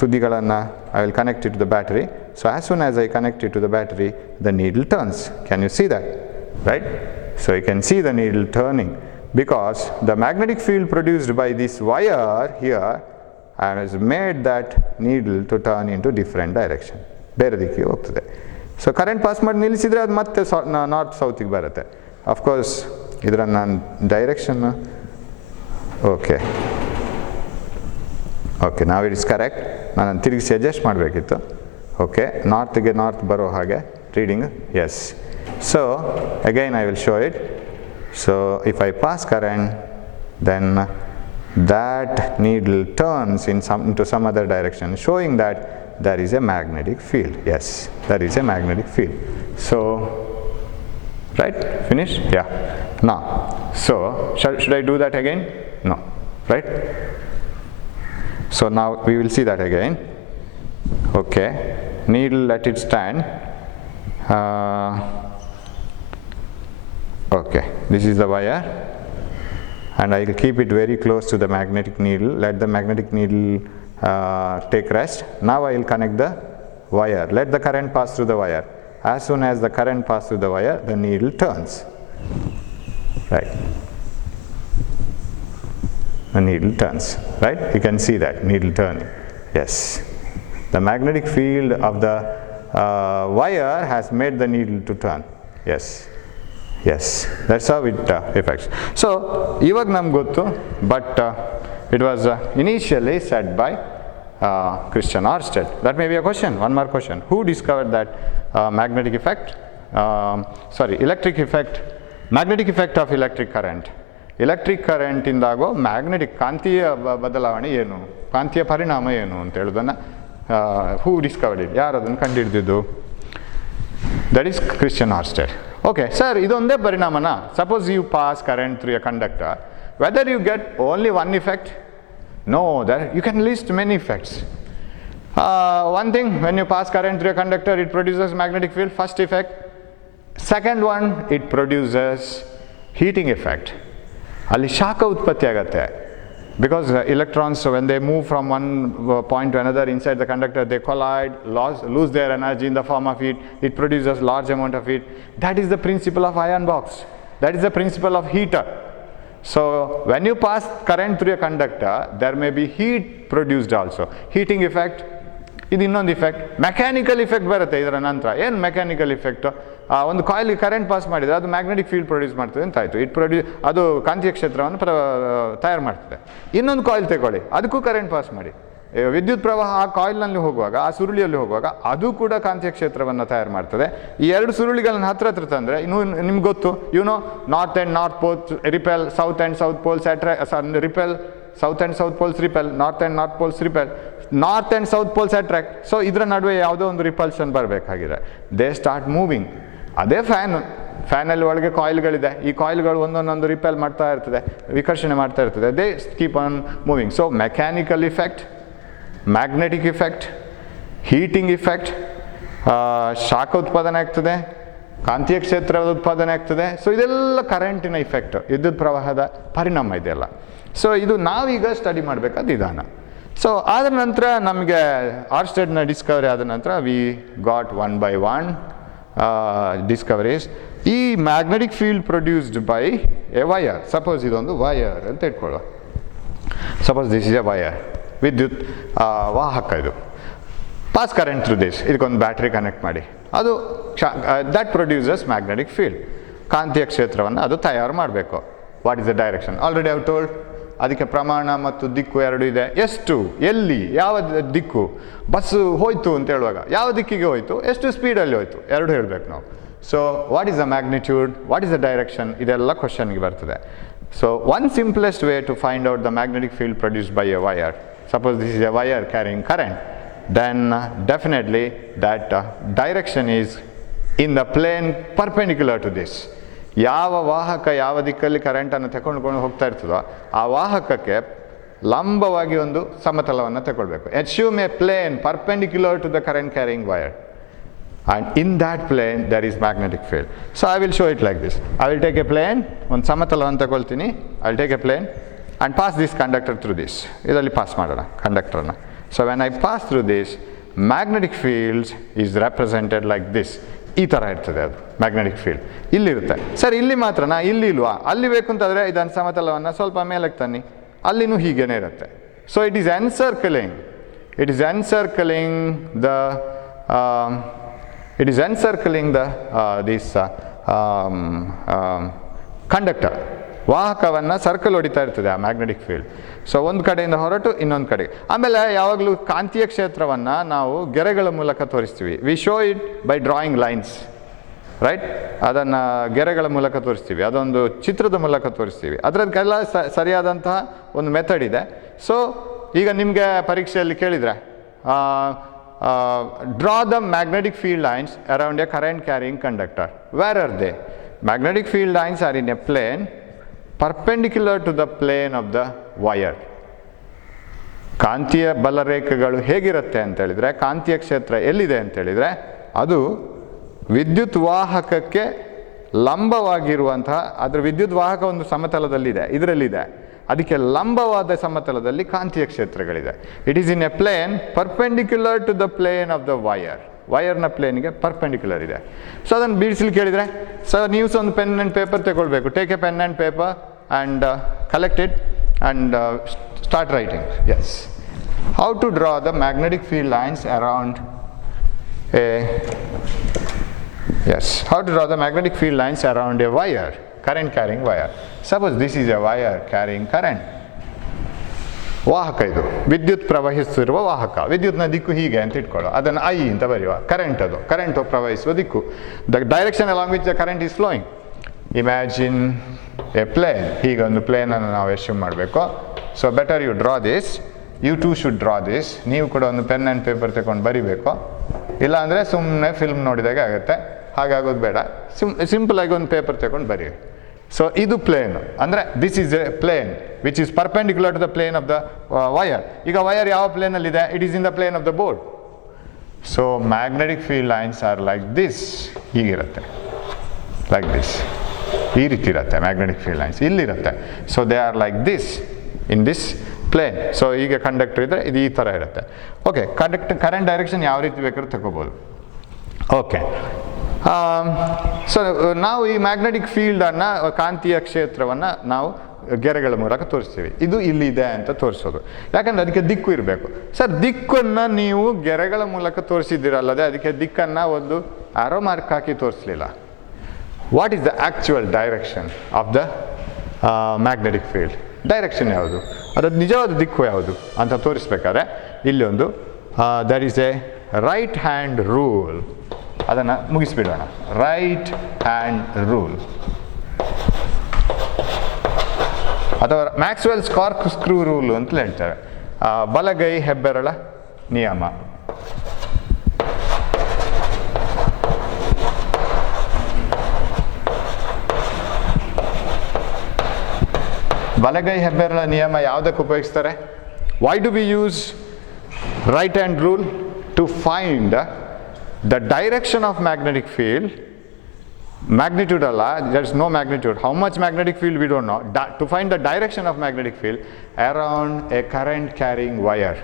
ತುದಿಗಳನ್ನು I will connect it to the battery. So as soon as I connect it to the battery, the needle turns. Can you see that? Right? So you can see the needle turning because the magnetic field produced by this wire here has made that needle to turn into different direction. ಬೇರೆ ದಿಕ್ಕಿಗೆ ಹೋಗ್ತದೆ. So current pass ಮಾಡಿ ನಿಲ್ಲಿಸಿದರೆ ಅದು ಮತ್ತೆ north ಸೌತಿಗೆ ಬರುತ್ತೆ. Of course ಇದರ ನಾನು direction okay ನಾವು ಇಟ್ ಇಸ್ ಕರೆಕ್ಟ್. ನಾನು ತಿರುಗಿಸಿ ಅಡ್ಜಸ್ಟ್ ಮಾಡಬೇಕಿತ್ತು. ಓಕೆ, ನಾರ್ತ್ಗೆ ನಾರ್ತ್ ಬರೋ ಹಾಗೆ reading. Yes. So again I will show it. So if I pass current then that needle turns into some other direction, showing that there is a magnetic field. Yes, there is a magnetic field. So right, finished? Yeah. Now, so should I do that again? No, right? So now we will see that again. Okay, needle, let it stand. Okay, this is the wire and I will keep it very close to the magnetic needle. Let the magnetic needle take rest. Now I will connect the wire. Let the current pass through the wire. As soon as the current passes through the wire, the needle turns. Right. The needle turns, right? You can see that needle turning. Yes, the magnetic field of the wire has made the needle to turn. Yes, that's how it affects. So iವಾಗ ನಮ್ಗೆ ಗೊತ್ತು, but it was initially said by Christian Ørsted. That may be a question. One more question. Who discovered that magnetic effect? Magnetic effect of electric current. Electric ಕರೆಂಟಿಂದಾಗೋ magnetic ಕಾಂತೀಯ ಬದಲಾವಣೆ ಏನು, ಕಾಂತೀಯ ಪರಿಣಾಮ ಏನು ಅಂತ ಹೇಳೋದನ್ನು ಹೂ ಡಿಸ್ಕವರ್ಡ್ ಇಟ್, ಯಾರು ಅದನ್ನು ಕಂಡುಹಿಡಿದಿದ್ದು? That is Christian Oersted. Okay sir, ಇದೊಂದೇ ಪರಿಣಾಮನ? Suppose you pass current through a conductor, whether you get only one effect? No, that you can list many effects. One thing, when you pass current through a conductor, it produces magnetic field, first effect. Second one, it produces heating effect. ಅಲ್ಲಿ ಶಾಖ ಉತ್ಪತ್ತಿ ಆಗುತ್ತೆ. Because electrons, when they move from one point to another inside the conductor, they collide, lose their energy in the form of heat. It produces large amount of heat. That is the principle of iron box. That is the principle of heater. So when you pass current through a conductor, there may be heat produced also. Heating effect. ಇದು ಇನ್ನೊಂದು effect. Mechanical effect ಬರುತ್ತೆ ಇದರ ನಂತರ. ಏನು mechanical effect? ಒಂದು ಕಾಯಿಲ್ಗೆ current pass ಮಾಡಿದರೆ ಅದು magnetic field produce ಮಾಡ್ತದೆ ಅಂತ ಆಯಿತು. ಅದು ಕಾಂತೀಯ ಕ್ಷೇತ್ರವನ್ನು ತಯಾರು ಮಾಡ್ತದೆ. ಇನ್ನೊಂದು ಕಾಯಿಲ್ ತಗೊಳ್ಳಿ, ಅದಕ್ಕೂ ಕರೆಂಟ್ ಪಾಸ್ ಮಾಡಿ, ವಿದ್ಯುತ್ ಪ್ರವಾಹ ಆ ಕಾಯಿಲ್ನಲ್ಲಿ ಹೋಗುವಾಗ, ಆ ಸುರುಳಿಯಲ್ಲಿ ಹೋಗುವಾಗ ಅದು ಕೂಡ ಕಾಂತೀಯ ಕ್ಷೇತ್ರವನ್ನು ತಯಾರು ಮಾಡ್ತದೆ. ಈ ಎರಡು ಸುರುಳಿಗಳನ್ನು ಹತ್ರ ತಂದರೆ ಇನ್ನೂ ನಿಮ್ಗೆ ಗೊತ್ತು, north and north poles repel, south and south poles repel, south and south poles repel, north and north poles repel, north and south poles attract. So ಇದರ ನಡುವೆ ಯಾವುದೋ ಒಂದು ರಿಪಲ್ಷನ್ ಬರಬೇಕಾಗಿದೆ. They start moving. ಅದೇ ಫ್ಯಾನಲ್ಲಿ ಒಳಗೆ ಕಾಯಿಲ್ಗಳಿದೆ. ಈ ಕಾಯಿಲ್ಗಳು ಒಂದೊಂದೊಂದು ರಿಪೆಲ್ ಮಾಡ್ತಾ ಇರ್ತದೆ, ವಿಕರ್ಷಣೆ ಮಾಡ್ತಾ ಇರ್ತದೆ. They keep on moving. So mechanical effect, magnetic effect, heating effect, ಶಾಖ ಉತ್ಪಾದನೆ ಆಗ್ತದೆ, ಕಾಂತೀಯ ಕ್ಷೇತ್ರದ ಉತ್ಪಾದನೆ ಆಗ್ತದೆ. ಸೊ ಇದೆಲ್ಲ ಕರೆಂಟಿನ ಇಫೆಕ್ಟ್, ವಿದ್ಯುತ್ ಪ್ರವಾಹದ ಪರಿಣಾಮ ಇದೆಲ್ಲ. ಸೊ ಇದು ನಾವೀಗ ಸ್ಟಡಿ ಮಾಡಬೇಕಾದ ವಿಧಾನ. ಸೊ ಆದ ನಂತರ ನಮಗೆ ಆರ್ಸ್ಟೆಡ್ನ ಡಿಸ್ಕವರಿ ಆದ ನಂತರ we got one by one discoveries. ಈ magnetic field produced by a wire. Suppose ಇದೊಂದು ವಯರ್ ಅಂತ ಇಟ್ಕೊಳ್ಳುವ. Suppose this is a wire, ವಿದ್ಯುತ್ ವಾಹಕ. ಇದು ಪಾಸ್ ಕರೆಂಟ್ ಥ್ರೂ ದಿಸ್. ಇದಕ್ಕೊಂದು ಬ್ಯಾಟ್ರಿ ಕನೆಕ್ಟ್ ಮಾಡಿ, ಅದು ದಟ್ ಪ್ರೊಡ್ಯೂಸಸ್ ಮ್ಯಾಗ್ನೆಟಿಕ್ ಫೀಲ್ಡ್. ಕಾಂತೀಯ ಕ್ಷೇತ್ರವನ್ನು ಅದು ತಯಾರು ಮಾಡಬೇಕು. What is the direction? Already I have told. ಅದಕ್ಕೆ ಪ್ರಮಾಣ ಮತ್ತು ದಿಕ್ಕು ಎರಡು ಇದೆ. ಎಷ್ಟು, ಎಲ್ಲಿ, ಯಾವ ದಿಕ್ಕು? ಬಸ್ಸು ಹೋಯ್ತು ಅಂತ ಹೇಳುವಾಗ ಯಾವ ದಿಕ್ಕಿಗೆ ಹೋಯ್ತು, ಎಷ್ಟು ಸ್ಪೀಡಲ್ಲಿ ಹೋಯ್ತು, ಎರಡು ಹೇಳಬೇಕು ನಾವು. So what is the magnitude, what is the direction, ಇದೆಲ್ಲ ಕ್ವಶನ್ಗೆ ಬರ್ತದೆ. So one simplest way to find out the magnetic field produced by a wire. Suppose this is a wire carrying current. then definitely that direction is in the plane perpendicular to this. ಯಾವ ವಾಹಕ ಯಾವ ದಿಕ್ಕಲ್ಲಿ ಕರೆಂಟನ್ನು ತಗೊಂಡು ಹೋಗ್ತಾ ಇರ್ತದೋ ಆ ವಾಹಕಕ್ಕೆ ಲಂಬವಾಗಿ ಒಂದು ಸಮತಲವನ್ನು ತಗೊಳ್ಬೇಕು. assume a plane perpendicular to the current carrying wire, and in that plane there is magnetic field. So I will show it like this. I will take a plane, ಒಂದು ಸಮತಲವನ್ನು ತಗೊಳ್ತೀನಿ. I will take a plane and pass this conductor through this. ಇದರಲ್ಲಿ pass ಮಾಡೋಣ ಕಂಡಕ್ಟರ್ನ. So when I pass through this, magnetic field is represented like this. ಈ ಥರ ಇರ್ತದೆ ಅದು ಮ್ಯಾಗ್ನೆಟಿಕ್ ಫೀಲ್ಡ್. ಇಲ್ಲಿರುತ್ತೆ. ಸರ್ ಇಲ್ಲಿ ಮಾತ್ರನಾ? ಇಲ್ಲಿ ಇಲ್ವಾ? ಅಲ್ಲಿ ಬೇಕು ಅಂತಂದರೆ ಇದನ್ನು ಸಮತಲವನ್ನು ಸ್ವಲ್ಪ ಮೇಲಕ್ಕೆ ತನ್ನಿ, ಅಲ್ಲಿನೂ ಹೀಗೇನೆ ಇರುತ್ತೆ. So it is encircling this conductor. ವಾಹಕವನ್ನು ಸರ್ಕಲ್ ಹೊಡಿತಾ ಇರ್ತದೆ ಆ ಮ್ಯಾಗ್ನೆಟಿಕ್ ಫೀಲ್ಡ್. ಸೊ ಒಂದು ಕಡೆಯಿಂದ ಹೊರಟು ಇನ್ನೊಂದು ಕಡೆ. ಆಮೇಲೆ ಯಾವಾಗಲೂ ಕಾಂತೀಯ ಕ್ಷೇತ್ರವನ್ನು ನಾವು ಗೆರೆಗಳ ಮೂಲಕ ತೋರಿಸ್ತೀವಿ. We show it by drawing lines, right? ಅದನ್ನು ಗೆರೆಗಳ ಮೂಲಕ ತೋರಿಸ್ತೀವಿ, ಅದೊಂದು ಚಿತ್ರದ ಮೂಲಕ ತೋರಿಸ್ತೀವಿ. ಅದಕ್ಕೆಲ್ಲ ಸರಿಯಾದಂತಹ ಒಂದು ಮೆಥಡ್ ಇದೆ. ಸೊ ಈಗ ನಿಮಗೆ ಪರೀಕ್ಷೆಯಲ್ಲಿ ಕೇಳಿದರೆ draw the magnetic field lines around a current carrying conductor. Where are they? Magnetic field lines are in a plane perpendicular to the plane of the wire. ಕಾಂತೀಯ ಬಲರೇಖೆಗಳು ಹೇಗಿರುತ್ತೆ ಅಂತ ಹೇಳಿದರೆ, ಕಾಂತೀಯ ಕ್ಷೇತ್ರ ಎಲ್ಲಿದೆ ಅಂತ ಹೇಳಿದರೆ ಅದು ವಿದ್ಯುತ್ ವಾಹಕಕ್ಕೆ ಲಂಬವಾಗಿರುವಂತಹ, ಅದರ ವಿದ್ಯುತ್ ವಾಹಕ ಒಂದು ಸಮತಲದಲ್ಲಿದೆ, ಇದರಲ್ಲಿದೆ, ಅದಕ್ಕೆ ಲಂಬವಾದ ಸಮತಲದಲ್ಲಿ ಕಾಂತೀಯ ಕ್ಷೇತ್ರಗಳಿದೆ. It is in a plane perpendicular to the plane of the wire. ವೈರ್ನ ಪ್ಲೇನ್ಗೆ ಪರ್ಪೆಂಡಿಕ್ಯುಲರ್ ಇದೆ. ಸೊ ಅದನ್ನು ಬಿಡಿಸಲು ಕೇಳಿದರೆ, ಸರ್ ನೀವು ಒಂದು ಪೆನ್ ಆ್ಯಂಡ್ ಪೇಪರ್ ತಗೊಳ್ಬೇಕು. Take a pen and paper and collect it and start writing. Yes. How to draw the magnetic field lines around a how to draw the magnetic field lines around a wire, current carrying wire. Suppose this is a wire carrying current. ವಾಹಕ, ಇದು ವಿದ್ಯುತ್ ಪ್ರವಹಿಸುತ್ತಿರುವ ವಾಹಕ. ವಿದ್ಯುತ್ನ ದಿಕ್ಕು ಹೀಗೆ ಅಂತ ಇಟ್ಕೊಳ್ಳೋ, ಅದನ್ನು I ಅಂತ ಬರೆಯುವ. ಕರೆಂಟ್, ಅದು ಕರೆಂಟ್ ಪ್ರವಹಿಸುವ ದಿಕ್ಕು, the direction along which the current is flowing. Imagine a plane. ಹೀಗೊಂದು ಪ್ಲೇನನ್ನು ನಾವು ಎಸ್ಯೂಮ್ ಮಾಡಬೇಕು. So better you draw this, you too should draw this. ನೀವು ಕೂಡ ಒಂದು ಪೆನ್ ಆ್ಯಂಡ್ ಪೇಪರ್ ತಗೊಂಡು ಬರಿಬೇಕು. ಇಲ್ಲಾಂದರೆ ಸುಮ್ಮನೆ ಫಿಲ್ಮ್ ನೋಡಿದಾಗ ಆಗುತ್ತೆ, ಹಾಗಾಗೋದು ಬೇಡ. ಸಿಂಪಲಾಗಿ ಒಂದು ಪೇಪರ್ ತಗೊಂಡು ಬರೀ. ಸೊ ಇದು ಪ್ಲೇನ್ ಅಂದರೆ this is a plane which is perpendicular to the plane of the wire. ಈಗ ವಯರ್ ಯಾವ ಪ್ಲೇನಲ್ಲಿದೆ? It is in the plane of the board. So magnetic field lines are like this. ಹೀಗಿರುತ್ತೆ, like this. ಈ ರೀತಿ ಇರುತ್ತೆ magnetic field lines. ಇಲ್ಲಿರುತ್ತೆ. So they are like this in this plane. So ಈಗ conductor ಇದ್ದರೆ ಇದು ಈ ಥರ ಇರುತ್ತೆ. ಓಕೆ, ಕರೆಂಟ್ ಡೈರೆಕ್ಷನ್ ಯಾವ ರೀತಿ ಬೇಕಾದ್ರೂ ತಗೋಬೋದು. ಓಕೆ, ಸೊ ನಾವು ಈ ಮ್ಯಾಗ್ನೆಟಿಕ್ ಫೀಲ್ಡನ್ನು, ಕಾಂತೀಯ ಕ್ಷೇತ್ರವನ್ನು ನಾವು ಗೆರೆಗಳ ಮೂಲಕ ತೋರಿಸ್ತೀವಿ. ಇದು ಇಲ್ಲಿದೆ ಅಂತ ತೋರಿಸೋದು. ಯಾಕಂದರೆ ಅದಕ್ಕೆ ದಿಕ್ಕು ಇರಬೇಕು. ಸರ್ ದಿಕ್ಕನ್ನು ನೀವು ಗೆರೆಗಳ ಮೂಲಕ ತೋರಿಸಿದ್ದೀರಲ್ಲದೆ ಅದಕ್ಕೆ ದಿಕ್ಕನ್ನು ಒಂದು ಆರೋ ಮಾರ್ಕ್ ಹಾಕಿ ತೋರಿಸಲಿಲ್ಲ. What is the actual direction of the magnetic field? Direction ಯಾವುದು, ಅದರ ನಿಜವಾದ ದಿಕ್ಕು ಯಾವುದು ಅಂತ ತೋರಿಸ್ಬೇಕಾದ್ರೆ ಇಲ್ಲಿ ಒಂದು that is a right hand rule. ಅದನ್ನು ಮುಗಿಸ್ಬಿಡೋಣ. ರೈಟ್ ಹ್ಯಾಂಡ್ ರೂಲ್ ಅಥವಾ ಮ್ಯಾಕ್ಸ್ವೆಲ್ಸ್ ಕಾರ್ಕ್ ಸ್ಕ್ರೂ ರೂಲ್ ಅಂತ ಹೇಳ್ತಾರೆ. ಬಲಗೈ ಹೆಬ್ಬೆರಳ ನಿಯಮ. ಬಲಗೈ ಹೆಬ್ಬೆರಳ ನಿಯಮ ಯಾವುದಕ್ಕೆ ಉಪಯೋಗಿಸ್ತಾರೆ? Why do we use right hand rule? To find the direction of magnetic field. magnitude ಅಲ್ಲ, there is no magnitude. How much magnetic field we don't know. To find the direction of magnetic field around a current carrying wire.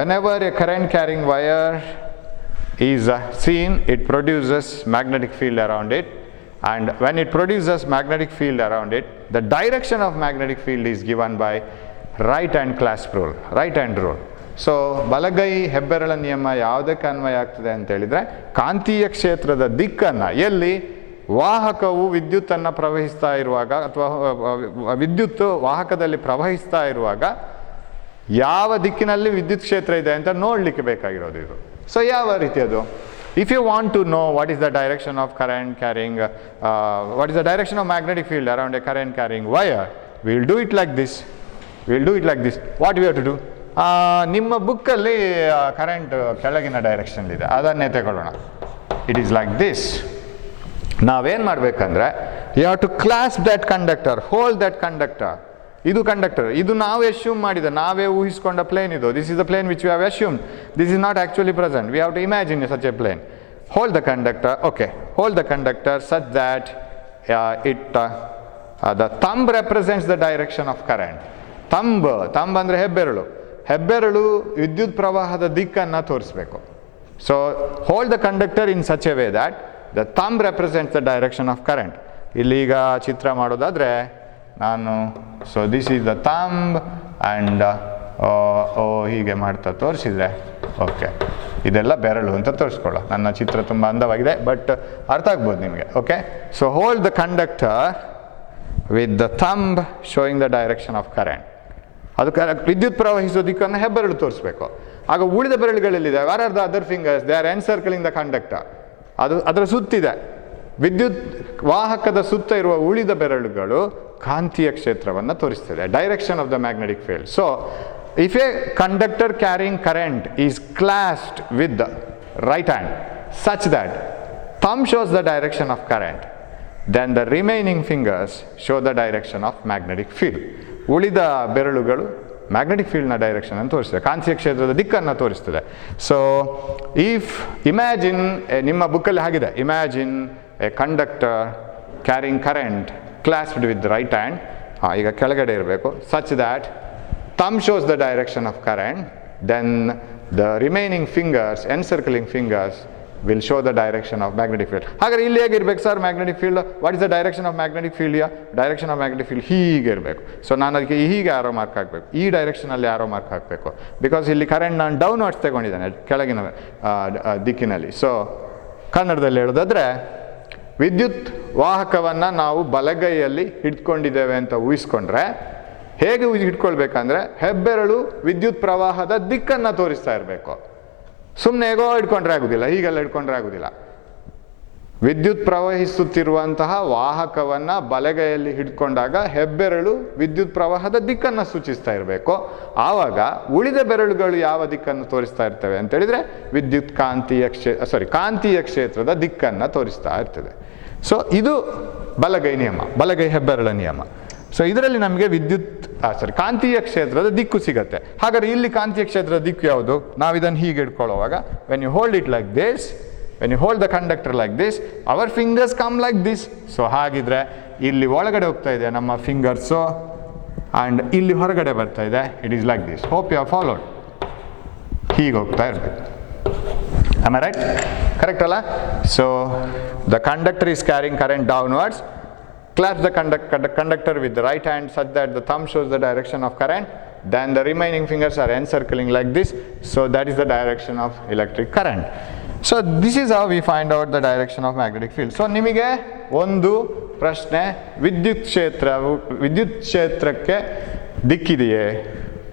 Whenever a current carrying wire is seen, it produces magnetic field around it, and when it produces magnetic field around it, the direction of magnetic field is given by right hand clasp rule, right hand rule. So ಬಲಗೈ ಹೆಬ್ಬೆರಳ ನಿಯಮ ಯಾವುದಕ್ಕೆ ಅನ್ವಯ ಆಗ್ತದೆ ಅಂತ ಹೇಳಿದರೆ, ಕಾಂತೀಯ ಕ್ಷೇತ್ರದ ದಿಕ್ಕನ್ನು, ಎಲ್ಲಿ ವಾಹಕವು ವಿದ್ಯುತ್ತನ್ನು ಪ್ರವಹಿಸ್ತಾ ಇರುವಾಗ ಅಥವಾ ವಿದ್ಯುತ್ ವಾಹಕದಲ್ಲಿ ಪ್ರವಹಿಸ್ತಾ ಇರುವಾಗ ಯಾವ ದಿಕ್ಕಿನಲ್ಲಿ ವಿದ್ಯುತ್ ಕ್ಷೇತ್ರ ಇದೆ ಅಂತ ನೋಡಲಿಕ್ಕೆ ಬೇಕಾಗಿರೋದು ಇದು. ಸೊ ಯಾವ ರೀತಿ ಅದು? If you want to know what is the direction of current carrying, what is the direction of magnetic field around a current carrying wire, will do it like this. What we have to do? ನಿಮ್ಮ ಬುಕ್ಕಲ್ಲಿ current ಕೆಳಗಿನ ಡೈರೆಕ್ಷನ್ಲಿದೆ, ಅದನ್ನೇ ತಗೊಳ್ಳೋಣ. It is like this. ನಾವೇನು ಮಾಡಬೇಕಂದ್ರೆ you have to clasp that conductor, hold that conductor. ಇದು conductor, ಇದು ನಾವು ಅಸ್ಯೂಮ್ ಮಾಡಿದ, ನಾವೇ ಊಹಿಸ್ಕೊಂಡ ಪ್ಲೇನ್ ಇದು. This is the plane which we have assumed. This is not actually present. We have to imagine such a plane. Hold the conductor. Okay, hold the conductor such that the thumb represents the direction of current. Thumb ಅಂದರೆ ಹೆಬ್ಬೆರಳು. ಹೆಬ್ಬೆರಳು ವಿದ್ಯುತ್ ಪ್ರವಾಹದ ದಿಕ್ಕನ್ನು ತೋರಿಸಬೇಕು. So hold the conductor in such a way that the thumb represents the direction of current. ಇಲ್ಲೀಗ ಚಿತ್ರ ಮಾಡೋದಾದರೆ ನಾನು, so this is the thumb and ಹೀಗೆ ಮಾಡ್ತಾ ತೋರಿಸಿದರೆ, ಓಕೆ, ಇದೆಲ್ಲ ಬೆರಳು ಅಂತ ತೋರಿಸ್ಕೊಳ್ಳೋ. ನನ್ನ ಚಿತ್ರ ತುಂಬ ಅಂದವಾಗಿದೆ, ಬಟ್ ಅರ್ಥ ಆಗ್ಬೋದು ನಿಮಗೆ. Okay, so hold the conductor with the thumb showing the direction of current. ಅದು ವಿದ್ಯುತ್ ಪ್ರವಹಿಸುವ ದಿಕ್ಕನ್ನು ಹೆಬ್ಬೆರಳು ತೋರಿಸ್ಬೇಕು. ಆಗ ಉಳಿದ ಬೆರಳುಗಳಲ್ಲಿದೆ, where are the other fingers? They are encircling the conductor. ಅದು ಅದರ ಸುತ್ತಿದೆ. ವಿದ್ಯುತ್ ವಾಹಕದ ಸುತ್ತ ಇರುವ ಉಳಿದ ಬೆರಳುಗಳು ಕಾಂತೀಯ ಕ್ಷೇತ್ರವನ್ನು ತೋರಿಸ್ತದೆ, direction of the magnetic field. So if a conductor carrying current is clasped with the right hand such that thumb shows the direction of current, then the remaining fingers show the direction of magnetic field. ಉಳಿದ ಬೆರಳುಗಳು magnetic ಫೀಲ್ಡ್ನ direction ಅನ್ನು ತೋರಿಸ್ತದೆ, ಕಾಂತೀಯ ಕ್ಷೇತ್ರದ ದಿಕ್ಕನ್ನು ತೋರಿಸ್ತದೆ. So if imagine, ನಿಮ್ಮ ಬುಕ್ಕಲ್ಲಿ ಆಗಿದೆ, imagine a conductor carrying current clasped with right hand. ಈಗ ಕೆಳಗಡೆ ಇರಬೇಕು. Such that thumb shows the direction of current, then the remaining fingers, encircling fingers, will show the direction of magnetic field. ಹಾಗಾದ್ರೆ ಇಲ್ಲಿ ಹೇಗಿರ್ಬೇಕು sir magnetic field? What is the direction of magnetic field? Direction of magnetic field ಹೀಗೆ ಇರಬೇಕು. So ನಾನು ಅದಕ್ಕೆ ಹೀಗೆ arrow mark ಹಾಕಬೇಕು, ಈ ಡೈರೆಕ್ಷನಲ್ಲಿ ಆರೋ ಮಾರ್ಕ್ ಹಾಕಬೇಕು. ಬಿಕಾಸ್ ಇಲ್ಲಿ ಕರೆಂಟ್ ನಾನು ಡೌನ್ ವಾಟ್ಸ್ ತಗೊಂಡಿದ್ದೇನೆ ಕೆಳಗಿನ ದಿಕ್ಕಿನಲ್ಲಿ. ಸೊ ಕನ್ನಡದಲ್ಲಿ ಹೇಳೋದಾದ್ರೆ, ವಿದ್ಯುತ್ ವಾಹಕವನ್ನು ನಾವು ಬಲಗೈಯಲ್ಲಿ ಹಿಡ್ಕೊಂಡಿದ್ದೇವೆ ಅಂತ ಊಹಿಸ್ಕೊಂಡ್ರೆ ಹೇಗೆ ಹಿಡ್ಕೊಳ್ಬೇಕಂದ್ರೆ ಹೆಬ್ಬೆರಳು ವಿದ್ಯುತ್ ಪ್ರವಾಹದ ದಿಕ್ಕನ್ನು ತೋರಿಸ್ತಾ ಇರಬೇಕು. ಸುಮ್ಮನೆ ಹೇಗೋ ಹಿಡ್ಕೊಂಡ್ರೆ ಆಗೋದಿಲ್ಲ, ಹೀಗೆಲ್ಲ ಹಿಡ್ಕೊಂಡ್ರೆ ಆಗೋದಿಲ್ಲ. ವಿದ್ಯುತ್ ಪ್ರವಹಿಸುತ್ತಿರುವಂತಹ ವಾಹಕವನ್ನು ಬಲಗೈಯಲ್ಲಿ ಹಿಡ್ಕೊಂಡಾಗ ಹೆಬ್ಬೆರಳು ವಿದ್ಯುತ್ ಪ್ರವಾಹದ ದಿಕ್ಕನ್ನು ಸೂಚಿಸ್ತಾ ಇರಬೇಕು. ಆವಾಗ ಉಳಿದ ಬೆರಳುಗಳು ಯಾವ ದಿಕ್ಕನ್ನು ತೋರಿಸ್ತಾ ಇರ್ತವೆ ಅಂತೇಳಿದರೆ ವಿದ್ಯುತ್ ಕಾಂತೀಯ ಕ್ಷೇತ್ರದ ದಿಕ್ಕನ್ನು ತೋರಿಸ್ತಾ ಇರ್ತದೆ. ಸೊ ಇದು ಬಲಗೈ ನಿಯಮ, ಬಲಗೈ ಹೆಬ್ಬೆರಳ ನಿಯಮ. ಸೊ ಇದರಲ್ಲಿ ನಮಗೆ ಕಾಂತೀಯ ಕ್ಷೇತ್ರದ ದಿಕ್ಕು ಸಿಗತ್ತೆ. ಹಾಗಾದ್ರೆ ಇಲ್ಲಿ ಕಾಂತೀಯ ಕ್ಷೇತ್ರದ ದಿಕ್ಕು ಯಾವುದು? ನಾವು ಇದನ್ನು ಹೀಗೆ ಇಟ್ಕೊಳ್ಳುವಾಗ, when you hold it like this, when you hold the conductor like this, our fingers come like this. So ಹಾಗಿದ್ರೆ ಇಲ್ಲಿ ಒಳಗಡೆ ಹೋಗ್ತಾ ಇದೆ ನಮ್ಮ ಫಿಂಗರ್ಸು, ಆ್ಯಂಡ್ ಇಲ್ಲಿ ಹೊರಗಡೆ ಬರ್ತಾ ಇದೆ. It is like this. Hope you have followed. ಹೀಗೆ ಹೋಗ್ತಾ ಇರಬೇಕು. Am I right? ಕರೆಕ್ಟ್ ಅಲ್ಲ? So the conductor is carrying current downwards. Clasp the conductor with the right hand such that the thumb shows the direction of current. Then the remaining fingers are encircling like this. So that is the direction of electric current. So this is how we find out the direction of magnetic field. So ನಿಮಗೆ ಒಂದು ಪ್ರಶ್ನೆ, ವಿದ್ಯುತ್ ಕ್ಷೇತ್ರಕ್ಕೆ ದಿಕ್ಕಿದೆಯೇ,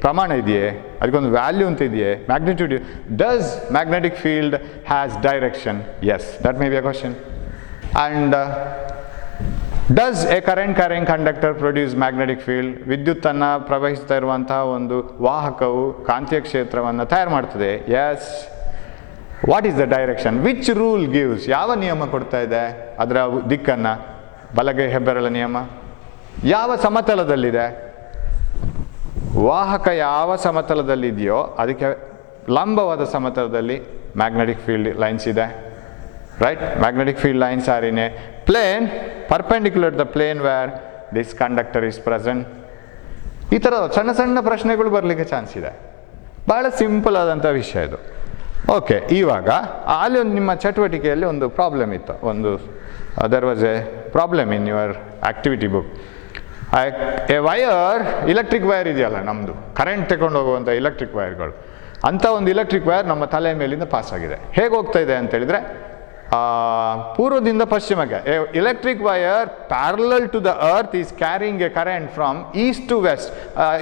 ಪ್ರಮಾಣ ಇದೆಯೇ, ಅದಕ್ಕೊಂದು value ಅಂತ ಇದೆಯೇ, magnitude. Does magnetic field has direction? Yes, that may be a question. And does a current carrying conductor produce magnetic field? ವಿದ್ಯುತ್ತನ್ನು ಪ್ರವಹಿಸ್ತಾ ಇರುವಂತಹ ಒಂದು ವಾಹಕವು ಕಾಂತೀಯ ಕ್ಷೇತ್ರವನ್ನು ತಯಾರು ಮಾಡ್ತದೆ. Yes. What is the direction? Which rule gives? ಯಾವ ನಿಯಮ ಕೊಡ್ತಾ ಇದೆ ಅದರ ದಿಕ್ಕನ್ನು? ಬಲಗೈ ಹೆಬ್ಬೆರಳ ನಿಯಮ. ಯಾವ ಸಮತಲದಲ್ಲಿದೆ? ವಾಹಕ ಯಾವ ಸಮತಲದಲ್ಲಿದೆಯೋ ಅದಕ್ಕೆ ಲಂಬವಾದ ಸಮತಲದಲ್ಲಿ ಮ್ಯಾಗ್ನೆಟಿಕ್ ಫೀಲ್ಡ್ ಲೈನ್ಸ್ ಇದೆ. Right? Magnetic field lines are in a plane perpendicular to the plane where this conductor is present. ಈ ಥರ ಸಣ್ಣ ಸಣ್ಣ ಪ್ರಶ್ನೆಗಳು ಬರಲಿಕ್ಕೆ ಚಾನ್ಸ್ ಇದೆ. ಭಾಳ ಸಿಂಪಲ್ ಆದಂಥ ವಿಷಯ ಇದು. ಓಕೆ, ಇವಾಗ ಅಲ್ಲಿ ಒಂದು ನಿಮ್ಮ ಚಟುವಟಿಕೆಯಲ್ಲಿ ಒಂದು ಪ್ರಾಬ್ಲಮ್ ಇತ್ತು. There was A problem in your activity book. A wire, electric wire ಇದೆಯಲ್ಲ ನಮ್ಮದು, ಕರೆಂಟ್ ತಗೊಂಡು ಹೋಗುವಂಥ ಇಲೆಕ್ಟ್ರಿಕ್ ವೈರ್ಗಳು, ಅಂಥ ಒಂದು ಇಲೆಕ್ಟ್ರಿಕ್ ವೈರ್ ನಮ್ಮ ತಲೆ ಮೇಲಿಂದ ಪಾಸ್ ಆಗಿದೆ. ಹೇಗೆ ಹೋಗ್ತಾ ಇದೆ ಅಂತೇಳಿದರೆ, ಪೂರ್ವದಿಂದ ಪಶ್ಚಿಮಕ್ಕೆ. Electric wire parallel to the earth is carrying a current from east to west.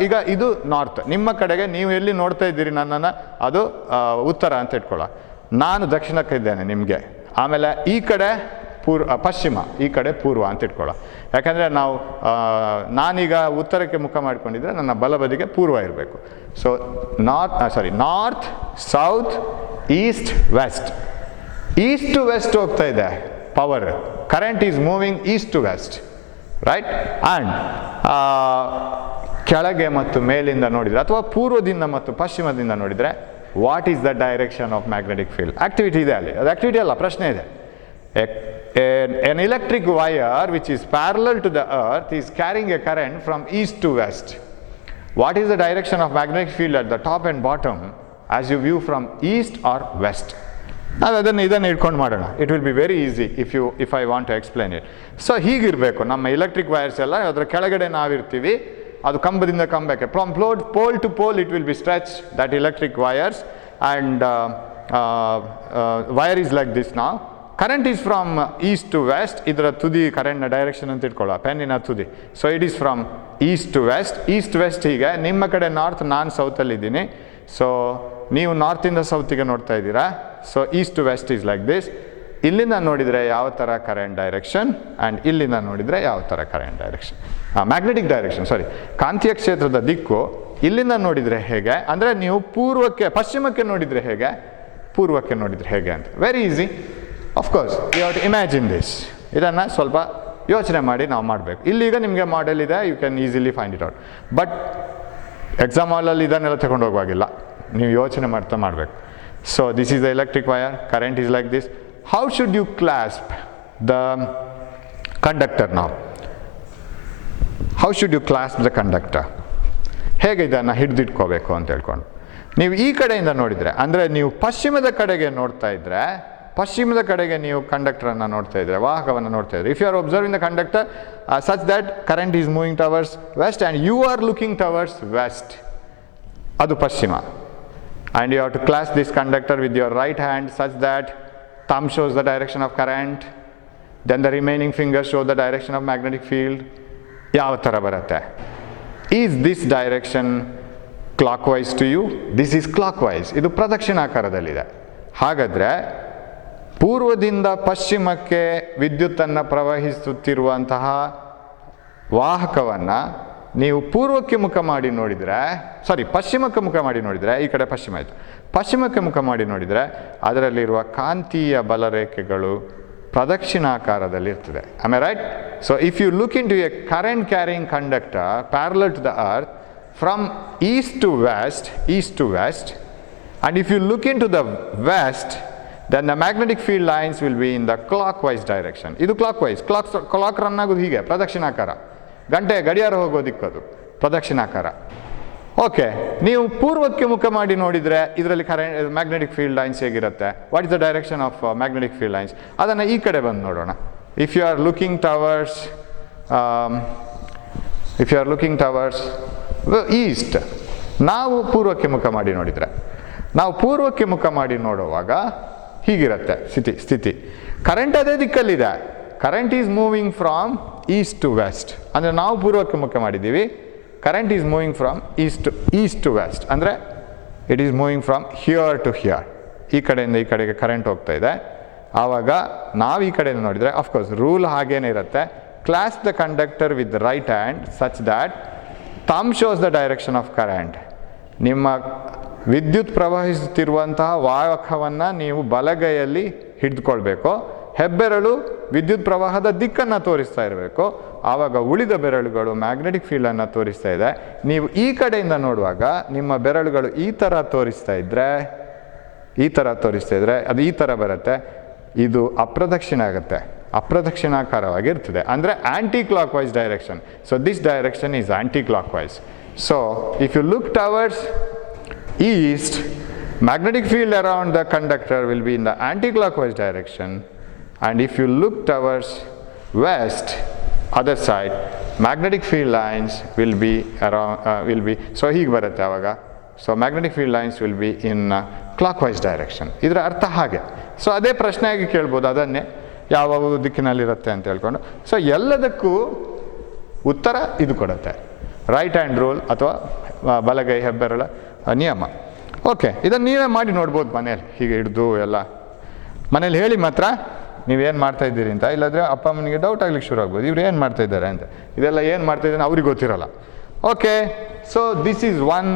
ಈಗ ಇದು ನಾರ್ತ್, ನಿಮ್ಮ ಕಡೆಗೆ ನೀವು ಎಲ್ಲಿ ನೋಡ್ತಾ ಇದ್ದೀರಿ ನನ್ನನ್ನು, ಅದು ಉತ್ತರ ಅಂತ ಇಟ್ಕೊಳ್ಳೋ. ನಾನು ದಕ್ಷಿಣಕ್ಕೆ ಇದ್ದೇನೆ ನಿಮಗೆ. ಆಮೇಲೆ ಈ ಕಡೆ ಪಶ್ಚಿಮ, ಈ ಕಡೆ ಪೂರ್ವ ಅಂತ ಇಟ್ಕೊಳ್ಳೋ. ಯಾಕಂದರೆ ನಾವು ನಾನೀಗ ಉತ್ತರಕ್ಕೆ ಮುಖ ಮಾಡ್ಕೊಂಡಿದ್ರೆ ನನ್ನ ಬಲಬದಿಗೆ ಪೂರ್ವ ಇರಬೇಕು. So north, south, east, west. East to west ಹೋಗ್ತಾ ಇದೆ power. Current is moving east to west, right? And ಕೆಳಗೆ ಮತ್ತು ಮೇಲಿಂದ ನೋಡಿದರೆ ಅಥವಾ ಪೂರ್ವದಿಂದ ಮತ್ತು ಪಶ್ಚಿಮದಿಂದ ನೋಡಿದರೆ what is the direction of magnetic field? Activity ಇದೆ ಅಲ್ಲಿ, ಅದು ಆಕ್ಟಿವಿಟಿ ಅಲ್ಲ, ಪ್ರಶ್ನೆ ಇದೆ. An electric wire which is parallel to the earth is carrying a current from east to west. What is the direction of magnetic field at the top and bottom as you view from east or west? ನಾವು ಇದನ್ನು ಇಟ್ಕೊಂಡು ಮಾಡೋಣ. It will be very easy if I want to explain it. So ಹೀಗಿರಬೇಕು ನಮ್ಮ electric wires ಎಲ್ಲ. ಅದರ ಕೆಳಗಡೆ ನಾವಿರ್ತೀವಿ, ಅದು ಕಂಬದಿಂದ ಕಂಬಕ್ಕೆ, from pole to pole it will be stretch that electric wires and wire is like this. ನಾವು current is from east to west. ಇದರ ತುದಿ ಕರೆಂಟ್ನ ಡೈರೆಕ್ಷನ್ ಅಂತ ಇಟ್ಕೊಳ್ಳೋ, ಪೆನ್ನಿನ ತುದಿ. So it is from east to west. East west ಹೀಗೆ, ನಿಮ್ಮ ಕಡೆ ನಾರ್ತ್, ನಾನು ಸೌತಲ್ಲಿದ್ದೀನಿ. ಸೊ ನೀವು ನಾರ್ತಿಂದ ಸೌತಿಗೆ ನೋಡ್ತಾ ಇದ್ದೀರಾ. So east to west is like this. ಇಲ್ಲಿಂದ ನೋಡಿದರೆ ಯಾವ ಥರ ಕರೆಂಟ್ ಡೈರೆಕ್ಷನ್ ಆ್ಯಂಡ್ ಇಲ್ಲಿಂದ ನೋಡಿದರೆ ಯಾವ ಥರ ಕರೆಂಟ್ ಡೈರೆಕ್ಷನ್, ಮ್ಯಾಗ್ನೆಟಿಕ್ ಡೈರೆಕ್ಷನ್, ಕಾಂತೀಯ ಕ್ಷೇತ್ರದ ದಿಕ್ಕು. ಇಲ್ಲಿಂದ ನೋಡಿದರೆ ಹೇಗೆ ಅಂದರೆ ನೀವು ಪಶ್ಚಿಮಕ್ಕೆ ನೋಡಿದರೆ ಹೇಗೆ, ಪೂರ್ವಕ್ಕೆ ನೋಡಿದರೆ ಹೇಗೆ ಅಂತ. Very easy. Of course you have to imagine this. ಇದನ್ನು ಸ್ವಲ್ಪ ಯೋಚನೆ ಮಾಡಿ ನಾವು ಮಾಡಬೇಕು. ಇಲ್ಲೀಗ ನಿಮಗೆ ಮಾಡೆಲ್ ಇದೆ, you can easily find it out. But exam ಹಾಲಲ್ಲಿ ಇದನ್ನೆಲ್ಲ ತಗೊಂಡು ಹೋಗುವಾಗಿಲ್ಲ, ನೀವು ಯೋಚನೆ ಮಾಡ್ತಾ ಮಾಡಬೇಕು. So this is the electric wire, current is like this. How should you clasp the conductor ನಾವು? How should you clasp the conductor? ಹೇಗೆ ಇದನ್ನು ಹಿಡಿದಿಟ್ಕೋಬೇಕು ಅಂತ ಹೇಳ್ಕೊಂಡು ನೀವು ಈ ಕಡೆಯಿಂದ ನೋಡಿದರೆ, ಅಂದರೆ ನೀವು ಪಶ್ಚಿಮದ ಕಡೆಗೆ ನೋಡ್ತಾ ಇದ್ದರೆ, ಪಶ್ಚಿಮದ ಕಡೆಗೆ ನೀವು ಕಂಡಕ್ಟರನ್ನು ನೋಡ್ತಾ ಇದ್ದರೆ, ವಾಹಕವನ್ನು ನೋಡ್ತಾ ಇದ್ದರೆ, if you are observing the conductor such that current is moving towards west and you are looking towards west, ಅದು ಪಶ್ಚಿಮ. And you have to clasp this conductor with your right hand such that thumb shows the direction of current, then the remaining fingers show the direction of magnetic field. ಯಾವ ಥರ ಬರುತ್ತೆ? Is this direction clockwise to you? This is clockwise. ಇದು ಪ್ರದಕ್ಷಿಣಾಕಾರದಲ್ಲಿದೆ. ಹಾಗಾದರೆ ಪೂರ್ವದಿಂದ ಪಶ್ಚಿಮಕ್ಕೆ ವಿದ್ಯುತ್ತನ್ನು ಪ್ರವಹಿಸುತ್ತಿರುವಂತಹ ವಾಹಕವನ್ನು ನೀವು ಪೂರ್ವಕ್ಕೆ ಮುಖ ಮಾಡಿ ನೋಡಿದರೆ, ಪಶ್ಚಿಮಕ್ಕೆ ಮುಖ ಮಾಡಿ ನೋಡಿದರೆ, ಈ ಕಡೆ ಪಶ್ಚಿಮ ಆಯಿತು, ಪಶ್ಚಿಮಕ್ಕೆ ಮುಖ ಮಾಡಿ ನೋಡಿದರೆ ಅದರಲ್ಲಿರುವ ಕಾಂತೀಯ ಬಲರೇಖೆಗಳು ಪ್ರದಕ್ಷಿಣಾಕಾರದಲ್ಲಿ ಇರ್ತದೆ. Am I right? So if you look into a current carrying conductor parallel to the earth from east to west, and if you look into the west, then the magnetic field lines will be in the clockwise direction. ಇದು clockwise. Clock run ಆಗೋದು ಹೀಗೆ, ಪ್ರದಕ್ಷಿಣಾಕಾರ. ಗಡಿಯಾರ ಹೋಗೋದಿಕ್ಕದು ಪ್ರದಕ್ಷಿಣಾಕಾರ. Okay, ನೀವು ಪೂರ್ವಕ್ಕೆ ಮುಖ ಮಾಡಿ ನೋಡಿದರೆ ಇದರಲ್ಲಿ ಮ್ಯಾಗ್ನೆಟಿಕ್ ಫೀಲ್ಡ್ ಲೈನ್ಸ್ ಹೇಗಿರುತ್ತೆ? What is the direction of magnetic field lines? ಅದನ್ನು ಈ ಕಡೆ ಬಂದು ನೋಡೋಣ. If you are looking towards east, ನಾವು ಪೂರ್ವಕ್ಕೆ ಮುಖ ಮಾಡಿ ನೋಡಿದರೆ, ನಾವು ಪೂರ್ವಕ್ಕೆ ಮುಖ ಮಾಡಿ ನೋಡುವಾಗ ಹೀಗಿರುತ್ತೆ ಸ್ಥಿತಿ. ಕರೆಂಟ್ ಅದೇ ದಿಕ್ಕಲ್ಲಿದೆ. Current is moving from east to west. ಅಂದರೆ ನಾವು ಪೂರ್ವಕ್ಕೆ ಮುಖ ಮಾಡಿದ್ದೀವಿ, current is moving from east to west. ಅಂದರೆ it is moving from here to here. ಈ ಕಡೆಯಿಂದ ಈ ಕಡೆಗೆ ಕರೆಂಟ್ ಹೋಗ್ತಾ ಇದೆ. ಆವಾಗ ನಾವು ಈ ಕಡೆಯಿಂದ ನೋಡಿದರೆ, ಅಫ್ಕೋರ್ಸ್ ರೂಲ್ ಹಾಗೇನೇ ಇರುತ್ತೆ. Class the conductor with right hand such that thumb shows the direction of current. ನಿಮ್ಮ ವಿದ್ಯುತ್ ಪ್ರವಹಿಸುತ್ತಿರುವಂತಹ ವಾಹಕವನ್ನು ನೀವು ಬಲಗೈಯಲ್ಲಿ ಹಿಡಿದುಕೊಳ್ಬೇಕು. ಹೆಬ್ಬೆರಳು ವಿದ್ಯುತ್ ಪ್ರವಾಹದ ದಿಕ್ಕನ್ನು ತೋರಿಸ್ತಾ ಇರಬೇಕು. ಆವಾಗ ಉಳಿದ ಬೆರಳುಗಳು ಮ್ಯಾಗ್ನೆಟಿಕ್ ಫೀಲ್ಡನ್ನು ತೋರಿಸ್ತಾ ಇದೆ. ನೀವು ಈ ಕಡೆಯಿಂದ ನೋಡುವಾಗ ನಿಮ್ಮ ಬೆರಳುಗಳು ಈ ಥರ ತೋರಿಸ್ತಾ ಇದ್ದರೆ ಅದು ಈ ಥರ ಬರುತ್ತೆ. ಇದು ಅಪ್ರದಕ್ಷಿಣಾಕಾರವಾಗಿರ್ತದೆ. ಅಂದರೆ anticlockwise direction. So this direction is anticlockwise. So if you look towards east, magnetic field around the conductor will be in the anti-clockwise direction, and if you look towards west, other side, magnetic field lines will be so ಹೀಗೆ ಬರುತ್ತೆ ಆವಾಗ. So magnetic field lines will be in clockwise direction. ಇದರ ಅರ್ಥ ಹಾಗೆ. So ಅದೇ ಪ್ರಶ್ನೆಯಾಗಿ ಕೇಳ್ಬೋದು, ಅದನ್ನೇ ಯಾವ ದಿಕ್ಕಿನಲ್ಲಿರುತ್ತೆ ಅಂತ ಹೇಳ್ಕೊಂಡು. ಸೊ ಎಲ್ಲದಕ್ಕೂ ಉತ್ತರ ಇದು ಕೊಡುತ್ತೆ, ರೈಟ್ ಹ್ಯಾಂಡ್ ರೂಲ್ ಅಥವಾ ಬಲಗೈ ಹೆಬ್ಬೆರಳ ನಿಯಮ. ಓಕೆ, ಇದನ್ನು ನೀವೇ ಮಾಡಿ ನೋಡ್ಬೋದು ಮನೇಲಿ, ಹೀಗೆ ಹಿಡಿದು ಎಲ್ಲ ಮನೇಲಿ ಹೇಳಿ ಮಾತ್ರ. ನೀವೇನು ಮಾಡ್ತಾ ಇದ್ದೀರಿ ಅಂತ. ಇಲ್ಲಾಂದರೆ ಅಪ್ಪ ಅಮ್ಮನಿಗೆ ಡೌಟ್ ಆಗ್ಲಿಕ್ಕೆ ಶುರು ಆಗ್ಬೋದು, ಇವ್ರು ಏನು ಮಾಡ್ತಾ ಇದ್ದಾರೆ ಅಂತ. ಇದೆಲ್ಲ ಏನು ಮಾಡ್ತಾ ಇದ್ದಾರೆ ಅವ್ರಿಗೆ ಗೊತ್ತಿರಲ್ಲ. Okay, so this is one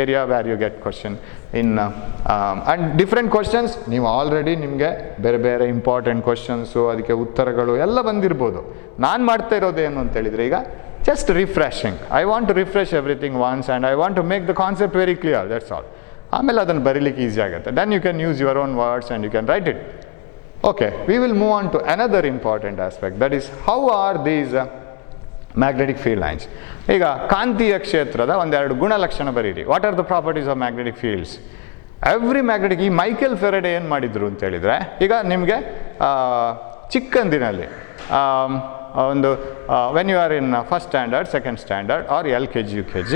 area where you get question in and different questions. ನೀವು ಆಲ್ರೆಡಿ ನಿಮಗೆ ಬೇರೆ ಬೇರೆ ಇಂಪಾರ್ಟೆಂಟ್ ಕ್ವಶನ್ಸು, ಅದಕ್ಕೆ ಉತ್ತರಗಳು ಎಲ್ಲ ಬಂದಿರ್ಬೋದು. ನಾನು ಮಾಡ್ತಾ ಇರೋದು ಏನು ಅಂತ ಹೇಳಿದರೆ, ಈಗ just refreshing. I want to refresh everything once and I want to make the concept very clear, that's all. ಆಮೇಲೆ ಅದನ್ನು ಬರೀಲಿಕ್ಕೆ ಈಸಿ ಆಗುತ್ತೆ. then you can use your own words and you can write it. Okay, we will move on to another important aspect, that is how are these magnetic field lines. ಈಗ ಕಾಂತೀಯ ಕ್ಷೇತ್ರದ ಒಂದೆರಡು ಗುಣಲಕ್ಷಣ ಬರೀರಿ. What are the properties of magnetic fields? Every magnetic, ಈ Michael Faraday ಏನು ಮಾಡಿದ್ರು ಅಂತ ಹೇಳಿದರೆ, ಈಗ ನಿಮಗೆ ಚಿಕ್ಕಂದಿನಲ್ಲಿ ಒಂದು when you are in first standard, second standard or LKG UKG,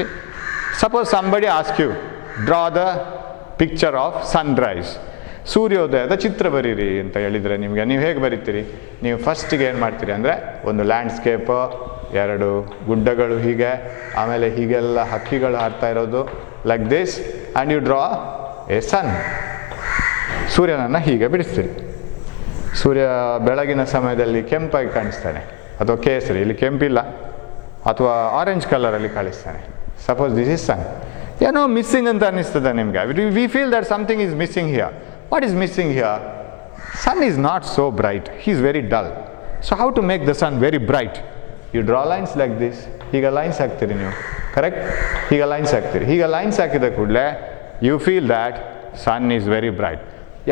suppose somebody ask you draw the picture of sunrise, ಸೂರ್ಯೋದಯದ ಚಿತ್ರ ಬರೀರಿ ಅಂತ ಹೇಳಿದರೆ ನಿಮಗೆ ನೀವು ಹೇಗೆ ಬರೀತೀರಿ? ನೀವು ಫಸ್ಟಿಗೆ ಏನು ಮಾಡ್ತೀರಿ ಅಂದರೆ, ಒಂದು ಲ್ಯಾಂಡ್ಸ್ಕೇಪ್, ಎರಡು ಗುಡ್ಡಗಳು ಹೀಗೆ, ಆಮೇಲೆ ಹೀಗೆಲ್ಲ ಹಕ್ಕಿಗಳು ಹಾರ್ತಾ ಇರೋದು like this, and you draw a sun. ಸೂರ್ಯನನ್ನು ಹೀಗೆ ಬಿಡಿಸ್ತೀರಿ. ಸೂರ್ಯ ಬೆಳಗಿನ ಸಮಯದಲ್ಲಿ ಕೆಂಪಾಗಿ ಕಾಣಿಸ್ತಾನೆ, ಅಥವಾ ಕೇಸರಿ, ಇಲ್ಲಿ ಕೆಂಪಿಲ್ಲ, ಅಥವಾ ಆರೆಂಜ್ ಕಲರಲ್ಲಿ ಕಾಣಿಸ್ತಾನೆ. Suppose this is sun. ಏನೋ ಮಿಸ್ಸಿಂಗ್ ಅಂತ ಅನ್ನಿಸ್ತದೆ ನಿಮಗೆ. We feel that something is missing here. What is missing here? Sun is not so bright, he is very dull. So how to make the sun very bright? You draw lines like this. ಈಗ lines ಹಾಕ್ತೀರಿ ನೀವು, correct? ಈಗ lines ಹಾಕ್ತೀರಿ. ಈಗ lines ಹಾಕಿದ ಕೂಡಲೇ you feel that sun is very bright.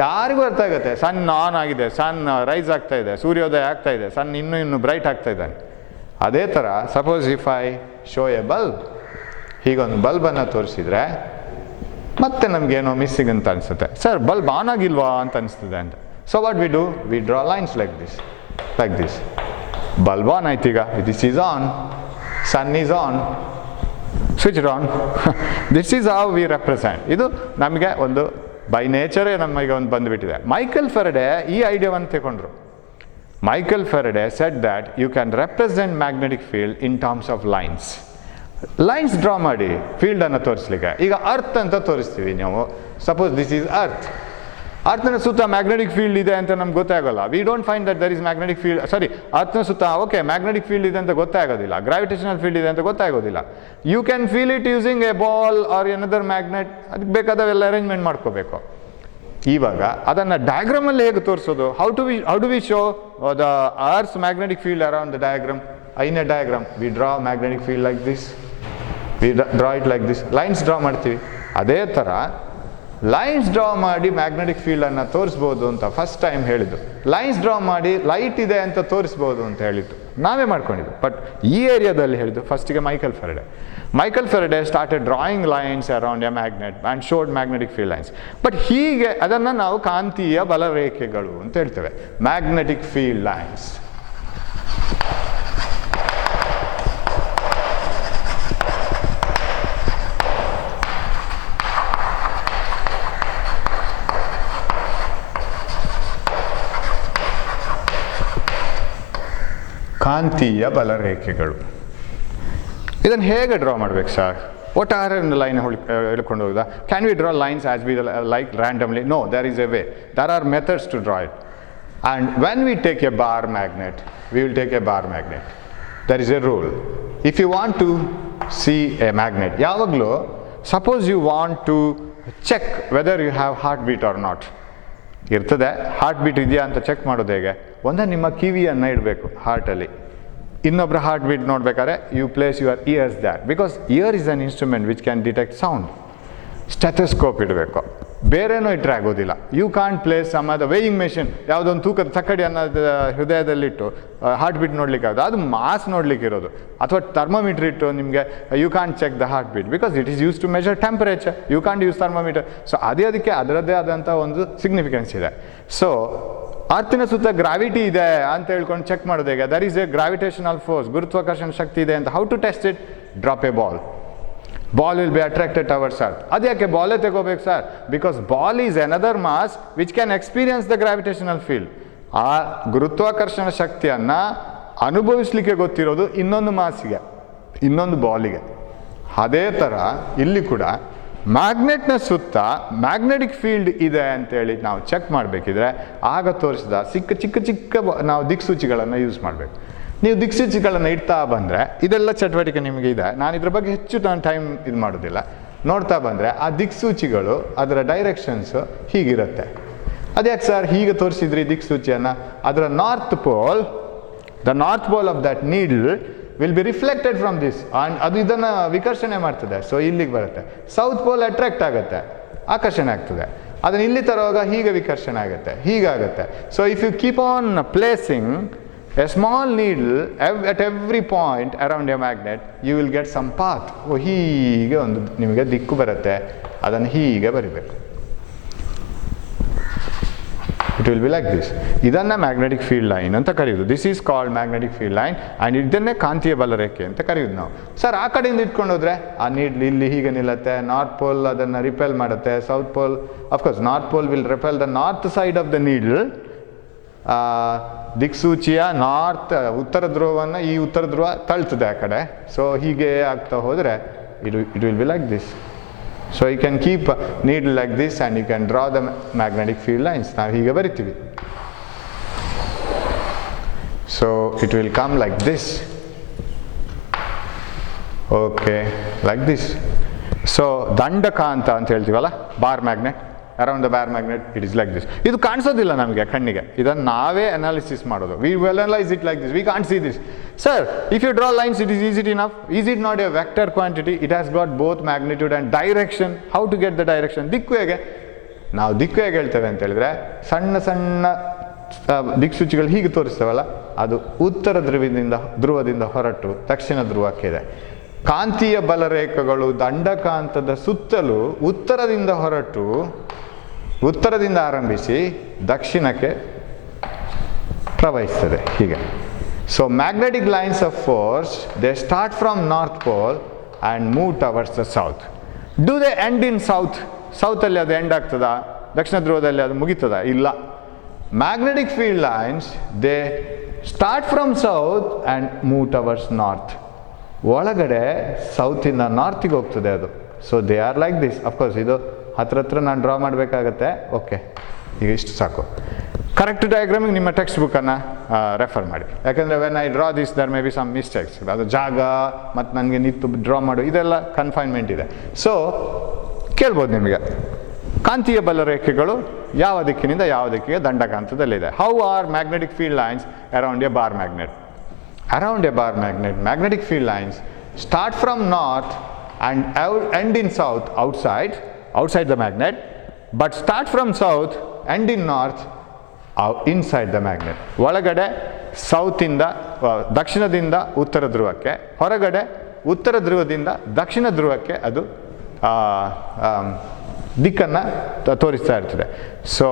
ಯಾರಿಗೂ ಅರ್ಥ ಆಗುತ್ತೆ, ಸನ್ ಆನ್ ಆಗಿದೆ, ಸನ್ ರೈಸ್ ಆಗ್ತಾ ಇದೆ, ಸೂರ್ಯೋದಯ ಆಗ್ತಾ ಇದೆ, ಸನ್ ಇನ್ನೂ ಬ್ರೈಟ್ ಆಗ್ತಾ ಇದ್ದಾನೆ. ಅದೇ ಥರ suppose if I show a bulb, ಹೀಗೊಂದು ಬಲ್ಬನ್ನು ತೋರಿಸಿದರೆ ಮತ್ತೆ ನಮಗೇನೋ ಮಿಸ್ಸಿಂಗ್ ಅಂತ ಅನಿಸುತ್ತೆ. ಸರ್ ಬಲ್ಬ್ ಆನ್ ಆಗಿಲ್ವಾ ಅಂತ ಅನಿಸ್ತದೆ ಅಂತ. So what we do? We draw lines like this. Bulb on ಆಯ್ತು, ಈಗ this is on, sun is on, switch on. This is how we represent. ಇದು ನಮಗೆ ಒಂದು ಬೈ ನೇಚರೇ ನಮಗೆ ಒಂದು ಬಂದುಬಿಟ್ಟಿದೆ. ಮೈಕೆಲ್ ಫೆರಡೆ ಈ ಐಡಿಯಾವನ್ನು ತಗೊಂಡ್ರು. Michael Faraday said that you can represent magnetic field in terms of lines. Lines draw ಮಾಡಿ ಫೀಲ್ಡನ್ನು ತೋರಿಸ್ಲಿಕ್ಕೆ. ಈಗ ಅರ್ತ್ ಅಂತ ತೋರಿಸ್ತೀವಿ ನಾವು. Suppose this is earth. ಅರ್ಥನ ಸುತ್ತ ಮ್ಯಾಗ್ನೆಟಿಕ್ ಫೀಲ್ಡ್ ಇದೆ ಅಂತ ನಮ್ಗೆ ಗೊತ್ತಾಗೋಲ್ಲ. We don't find that there is magnetic field, sorry, ಅರ್ಥನ ಸುತ್ತ ಓಕೆ ಮ್ಯಾಗ್ನೆಟಿಕ್ ಫೀಲ್ಡ್ ಇದೆ ಅಂತ ಗೊತ್ತಾಗೋದಿಲ್ಲ, ಗ್ರಾವಿಟೇಷನಲ್ ಫೀಲ್ಡ್ ಇದೆ ಅಂತ ಗೊತ್ತಾಗೋದಿಲ್ಲ. You can feel it using a ball or another magnet. ಅದಕ್ಕೆ ಬೇಕಾದವೆಲ್ಲ ಅರೇಂಜ್ಮೆಂಟ್ ಮಾಡ್ಕೋಬೇಕು. ಇವಾಗ ಅದನ್ನು ಡಯಾಗ್ರಾಮಲ್ಲಿ ಹೇಗೆ ತೋರಿಸೋದು? How do we show the earth's magnetic field around the diagram? In a diagram we draw magnetic field like this, we draw it like this. Lines draw ಮಾಡ್ತೀವಿ. ಅದೇ ಥರ ಲೈನ್ಸ್ ಡ್ರಾ ಮಾಡಿ ಮ್ಯಾಗ್ನೆಟಿಕ್ ಫೀಲ್ಡನ್ನು ತೋರಿಸ್ಬೋದು ಅಂತ ಫಸ್ಟ್ ಟೈಮ್ ಹೇಳಿದ್ದು. Lines draw ಮಾಡಿ light ಇದೆ ಅಂತ ತೋರಿಸ್ಬೋದು ಅಂತ ಹೇಳಿದ್ದು ನಾವೇ ಮಾಡ್ಕೊಂಡಿದ್ದು. ಬಟ್ ಈ ಏರಿಯಾದಲ್ಲಿ ಹೇಳಿದ್ದು ಫಸ್ಟಿಗೆ Michael ಫೆರಡೆ. Michael ಫೆರಡೆ started drawing lines around A magnet and showed magnetic field lines. But ಹೀಗೆ ಅದನ್ನು ನಾವು ಕಾಂತೀಯ ಬಲರೇಖೆಗಳು ಅಂತ ಹೇಳ್ತೇವೆ, ಮ್ಯಾಗ್ನೆಟಿಕ್ ಫೀಲ್ಡ್ ಲೈನ್ಸ್. ಕಾಂತೀಯ ಬಲರೇಖೆಗಳು. ಇದನ್ನು ಹೇಗೆ ಡ್ರಾ ಮಾಡಬೇಕು ಸರ್? ಒಟ್ಟಾರೆ ಒಂದು ಲೈನ್ ಹೇಳ್ಕೊಂಡು ಹೋಗುದಾ? Can we draw lines as we like randomly? No, there is a way. There are methods to draw it. And when we take a bar magnet, we will take a bar magnet. There is a rule. If you want to see a magnet, ಯಾವಾಗಲೂ suppose you want to check whether you have heartbeat or not ಇರ್ತದೆ. Heartbeat ಇದೆಯಾ ಅಂತ check ಮಾಡೋದು ಹೇಗೆ? ಒಂದೇ ನಿಮ್ಮ ಕಿವಿಯನ್ನು ಇಡಬೇಕು ಹಾರ್ಟಲ್ಲಿ. ಇನ್ನೊಬ್ಬರ ಹಾರ್ಟ್ ಬೀಟ್ ನೋಡ್ಬೇಕಾದ್ರೆ you place your ears that, because ear is an instrument which can detect sound. Stethoscope ಇಡಬೇಕು, ಬೇರೆನೂ ಇಟ್ಟರೆ ಆಗೋದಿಲ್ಲ. You can't place some other weighing machine, ಯಾವುದೊಂದು ತೂಕದ ತಕ್ಕಡಿ ಅನ್ನೋದು ಹೃದಯದಲ್ಲಿಟ್ಟು ಹಾರ್ಟ್ ಬೀಟ್ ನೋಡ್ಲಿಕ್ಕೆ ಆಗೋದು, ಅದು ಮಾಸ್ ನೋಡ್ಲಿಕ್ಕೆ ಇರೋದು. ಅಥವಾ ಥರ್ಮೋಮೀಟರ್ ಇಟ್ಟು ನಿಮಗೆ you can't check the heart beat because it is use to measure temperature. You can't use thermometer. So ಅದಕ್ಕೆ ಅದರದ್ದೇ ಆದಂಥ ಒಂದು ಸಿಗ್ನಿಫಿಕೆನ್ಸ್ ಇದೆ. ಸೊ ಅರ್ಥಿನ ಸುತ್ತ ಗ್ರಾವಿಟಿ ಇದೆ ಅಂತ ಹೇಳ್ಕೊಂಡು ಚೆಕ್ ಮಾಡೋದು ಹೇಗೆ? There is a gravitational force, ಗುರುತ್ವಾಕರ್ಷಣ ಶಕ್ತಿ ಇದೆ ಅಂತ. How to test it? Drop a ball. Ball will be attracted towards earth. ಅದ್ಯಾಕೆ ಬಾಲೇ ತಗೋಬೇಕು sir? Because ball is another mass which can experience the gravitational field. ಆ ಗುರುತ್ವಾಕರ್ಷಣ ಶಕ್ತಿಯನ್ನು ಅನುಭವಿಸ್ಲಿಕ್ಕೆ ಗೊತ್ತಿರೋದು ಇನ್ನೊಂದು ಮಾಸಿಗೆ, ಇನ್ನೊಂದು ಬಾಲಿಗೆ. ಅದೇ ಥರ ಇಲ್ಲಿ ಕೂಡ ಮ್ಯಾಗ್ನೆಟ್ನ ಸುತ್ತ ಮ್ಯಾಗ್ನೆಟಿಕ್ ಫೀಲ್ಡ್ ಇದೆ ಅಂತೇಳಿ ನಾವು ಚೆಕ್ ಮಾಡಬೇಕಿದ್ರೆ ಆಗ ತೋರಿಸಿದ ಚಿಕ್ಕ ಚಿಕ್ಕ ನಾವು ದಿಕ್ಸೂಚಿಗಳನ್ನು ಯೂಸ್ ಮಾಡಬೇಕು. ನೀವು ದಿಕ್ಸೂಚಿಗಳನ್ನು ಇಡ್ತಾ ಬಂದರೆ ಇದೆಲ್ಲ ಚಟುವಟಿಕೆ ನಿಮಗೆ ಇದೆ, ನಾನು ಇದ್ರ ಬಗ್ಗೆ ಹೆಚ್ಚು ಟೈಮ್ ಇದು ಮಾಡೋದಿಲ್ಲ. ನೋಡ್ತಾ ಬಂದರೆ ಆ ದಿಕ್ಸೂಚಿಗಳು ಅದರ ಡೈರೆಕ್ಷನ್ಸು ಹೀಗಿರುತ್ತೆ. ಅದ್ಯಾಕೆ ಸರ್ ಹೀಗೆ ತೋರಿಸಿದ್ರಿ ದಿಕ್ಸೂಚಿಯನ್ನು? ಅದರ north pole, the north pole of that needle will be reflected from this, and ಅದು ಇದನ್ನು ವಿಕರ್ಷಣೆ ಮಾಡ್ತದೆ. ಸೊ ಇಲ್ಲಿಗೆ ಬರುತ್ತೆ. ಸೌತ್ ಪೋಲ್ ಅಟ್ರಾಕ್ಟ್ ಆಗುತ್ತೆ, ಆಕರ್ಷಣೆ ಆಗ್ತದೆ. ಅದನ್ನು ಇಲ್ಲಿ ತರುವಾಗ ಹೀಗೆ ವಿಕರ್ಷಣೆ ಆಗುತ್ತೆ, ಹೀಗಾಗುತ್ತೆ. So if you keep on placing a small needle at every point around a magnet, you will get some path. ಹೀಗೆ ಒಂದು ನಿಮಗೆ ದಿಕ್ಕು ಬರುತ್ತೆ, ಅದನ್ನು ಹೀಗೆ ಬರಿಬೇಕು. It will be like this. ಇದನ್ನು ಮ್ಯಾಗ್ನೆಟಿಕ್ ಫೀಲ್ಡ್ ಲೈನ್ ಅಂತ ಕರೆಯೋದು. This is called magnetic field line, and ಇದನ್ನೇ ಕಾಂತೀಯ ಬಲರೇಖೆ ಅಂತ ಕರೆಯೋದು ನಾವು. ಸರ್ ಆ ಕಡೆಯಿಂದ ಇಟ್ಕೊಂಡು ಹೋದರೆ ಆ ನೀಡ್ಲ್ ಇಲ್ಲಿ ಹೀಗೆ ನಿಲ್ಲುತ್ತೆ, ನಾರ್ತ್ ಪೋಲ್ ಅದನ್ನು ರಿಪೆಲ್ ಮಾಡುತ್ತೆ, south pole of course north pole will repel the north side of the needle. ದಿಕ್ಸೂಚಿಯ ನಾರ್ತ್ ಉತ್ತರ ಧ್ರುವವನ್ನು ಈ ಉತ್ತರ ಧ್ರುವ ತಳ್ತದೆ ಆ ಕಡೆ. ಸೊ ಹೀಗೆ ಆಗ್ತಾ ಹೋದರೆ it will be like this. So you can keep needle like this and you can draw the magnetic field lines. ನಾವು ಹೀಗೆ ಬರಿತೀವಿ. So it will come like this. Okay, like this. So ದಂಡಕಾಂತ ಅಂತ ಹೇಳ್ತೀವಲ್ಲ, bar magnet, around the bar magnet it is like this. ಇದು ಕಾಣಿಸೋದಿಲ್ಲ ನಮಗೆ ಕಣ್ಣಿಗೆ, ಇದನ್ನು ನಾವೇ ಅನಾಲಿಸಿಸ್ ಮಾಡೋದು. We will analyse it like this, we can't see this. Sir if you draw lines it is easy enough. Is it not a vector quantity? It has got both magnitude and direction. How to get the direction? ದಿಕ್ಕು ಹೇಗೆ? ನಾವು ದಿಕ್ಕು ಹೇಗೆ ಹೇಳ್ತೇವೆ ಅಂತ ಹೇಳಿದ್ರೆ, ಸಣ್ಣ ಸಣ್ಣ ದಿಕ್ಸೂಚಿಗಳು ಹೀಗೆ ತೋರಿಸ್ತೇವಲ್ಲ, ಅದು ಉತ್ತರ ಧ್ರುವದಿಂದ ಹೊರಟು ದಕ್ಷಿಣ ಧ್ರುವಕ್ಕೆ ಇದೆ. ಕಾಂತೀಯ ಬಲರೇಖೆಗಳು ದಂಡಕಾಂತದ ಸುತ್ತಲೂ ಉತ್ತರದಿಂದ ಹೊರಟು, ಉತ್ತರದಿಂದ ಆರಂಭಿಸಿ ದಕ್ಷಿಣಕ್ಕೆ ಪ್ರವಹಿಸ್ತದೆ ಹೀಗೆ. So magnetic lines of force they start from north pole and move towards the south. Do they end in south? ಸೌತಲ್ಲಿ ಅದು ಎಂಡ್ ಆಗ್ತದಾ? ದಕ್ಷಿಣ ಧ್ರುವದಲ್ಲಿ ಅದು ಮುಗಿತದ? ಇಲ್ಲ. Magnetic field lines they start from south and move towards north. ಒಳಗಡೆ ಸೌತಿಂದ ನಾರ್ತಿಗೆ ಹೋಗ್ತದೆ ಅದು. So they are like this. Of course ಇದು ಹತ್ರ ನಾನು ಡ್ರಾ ಮಾಡಬೇಕಾಗತ್ತೆ. ಓಕೆ, ಈಗ ಇಷ್ಟು ಸಾಕು. ಕರೆಕ್ಟ್ ಡಯಾಗ್ರಾಮಿಗೆ ನಿಮ್ಮ ಟೆಕ್ಸ್ಟ್ ಬುಕ್ಕನ್ನು ರೆಫರ್ ಮಾಡಿ. ಯಾಕಂದರೆ when I draw this there may be some mistakes. ಅದು ಜಾಗ ಮತ್ತು ನನಗೆ ನಿಂತು ಡ್ರಾ ಮಾಡು ಇದೆಲ್ಲ ಕನ್ಫೈನ್ಮೆಂಟ್ ಇದೆ. ಸೊ ಕೇಳ್ಬೋದು ನಿಮಗೆ, ಕಾಂತೀಯ ಬಲರೇಖೆಗಳು ಯಾವ ದಿಕ್ಕಿನಿಂದ ಯಾವ ದಿಕ್ಕಿಗೆ ದಂಡಕಾಂತದಲ್ಲಿದೆ. How are magnetic field lines around a bar magnet? Around a bar magnet, magnetic field lines start from north and end in south outside the magnet, but start from south, end in north inside the magnet. ಒಳಗಡೆ ಸೌತಿಂದ ದಕ್ಷಿಣದಿಂದ ಉತ್ತರ ಧ್ರುವಕ್ಕೆ, ಹೊರಗಡೆ ಉತ್ತರ ಧ್ರುವದಿಂದ ದಕ್ಷಿಣ ಧ್ರುವಕ್ಕೆ ಅದು ದಿಕ್ಕನ್ನು ತೋರಿಸ್ತಾ ಇರ್ತದೆ. So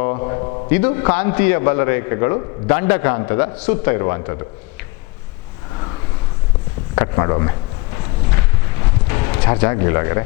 ಇದು ಕಾಂತೀಯ ಬಲರೇಖೆಗಳು ದಂಡಕಾಂತದ ಸುತ್ತ ಇರುವಂಥದ್ದು. ಕಟ್ ಮಾಡುವೊಮ್ಮೆ ಚಾರ್ಜ್ ಆಗಲಿಲ್ಲ ಹಾಗಾದ್ರೆ.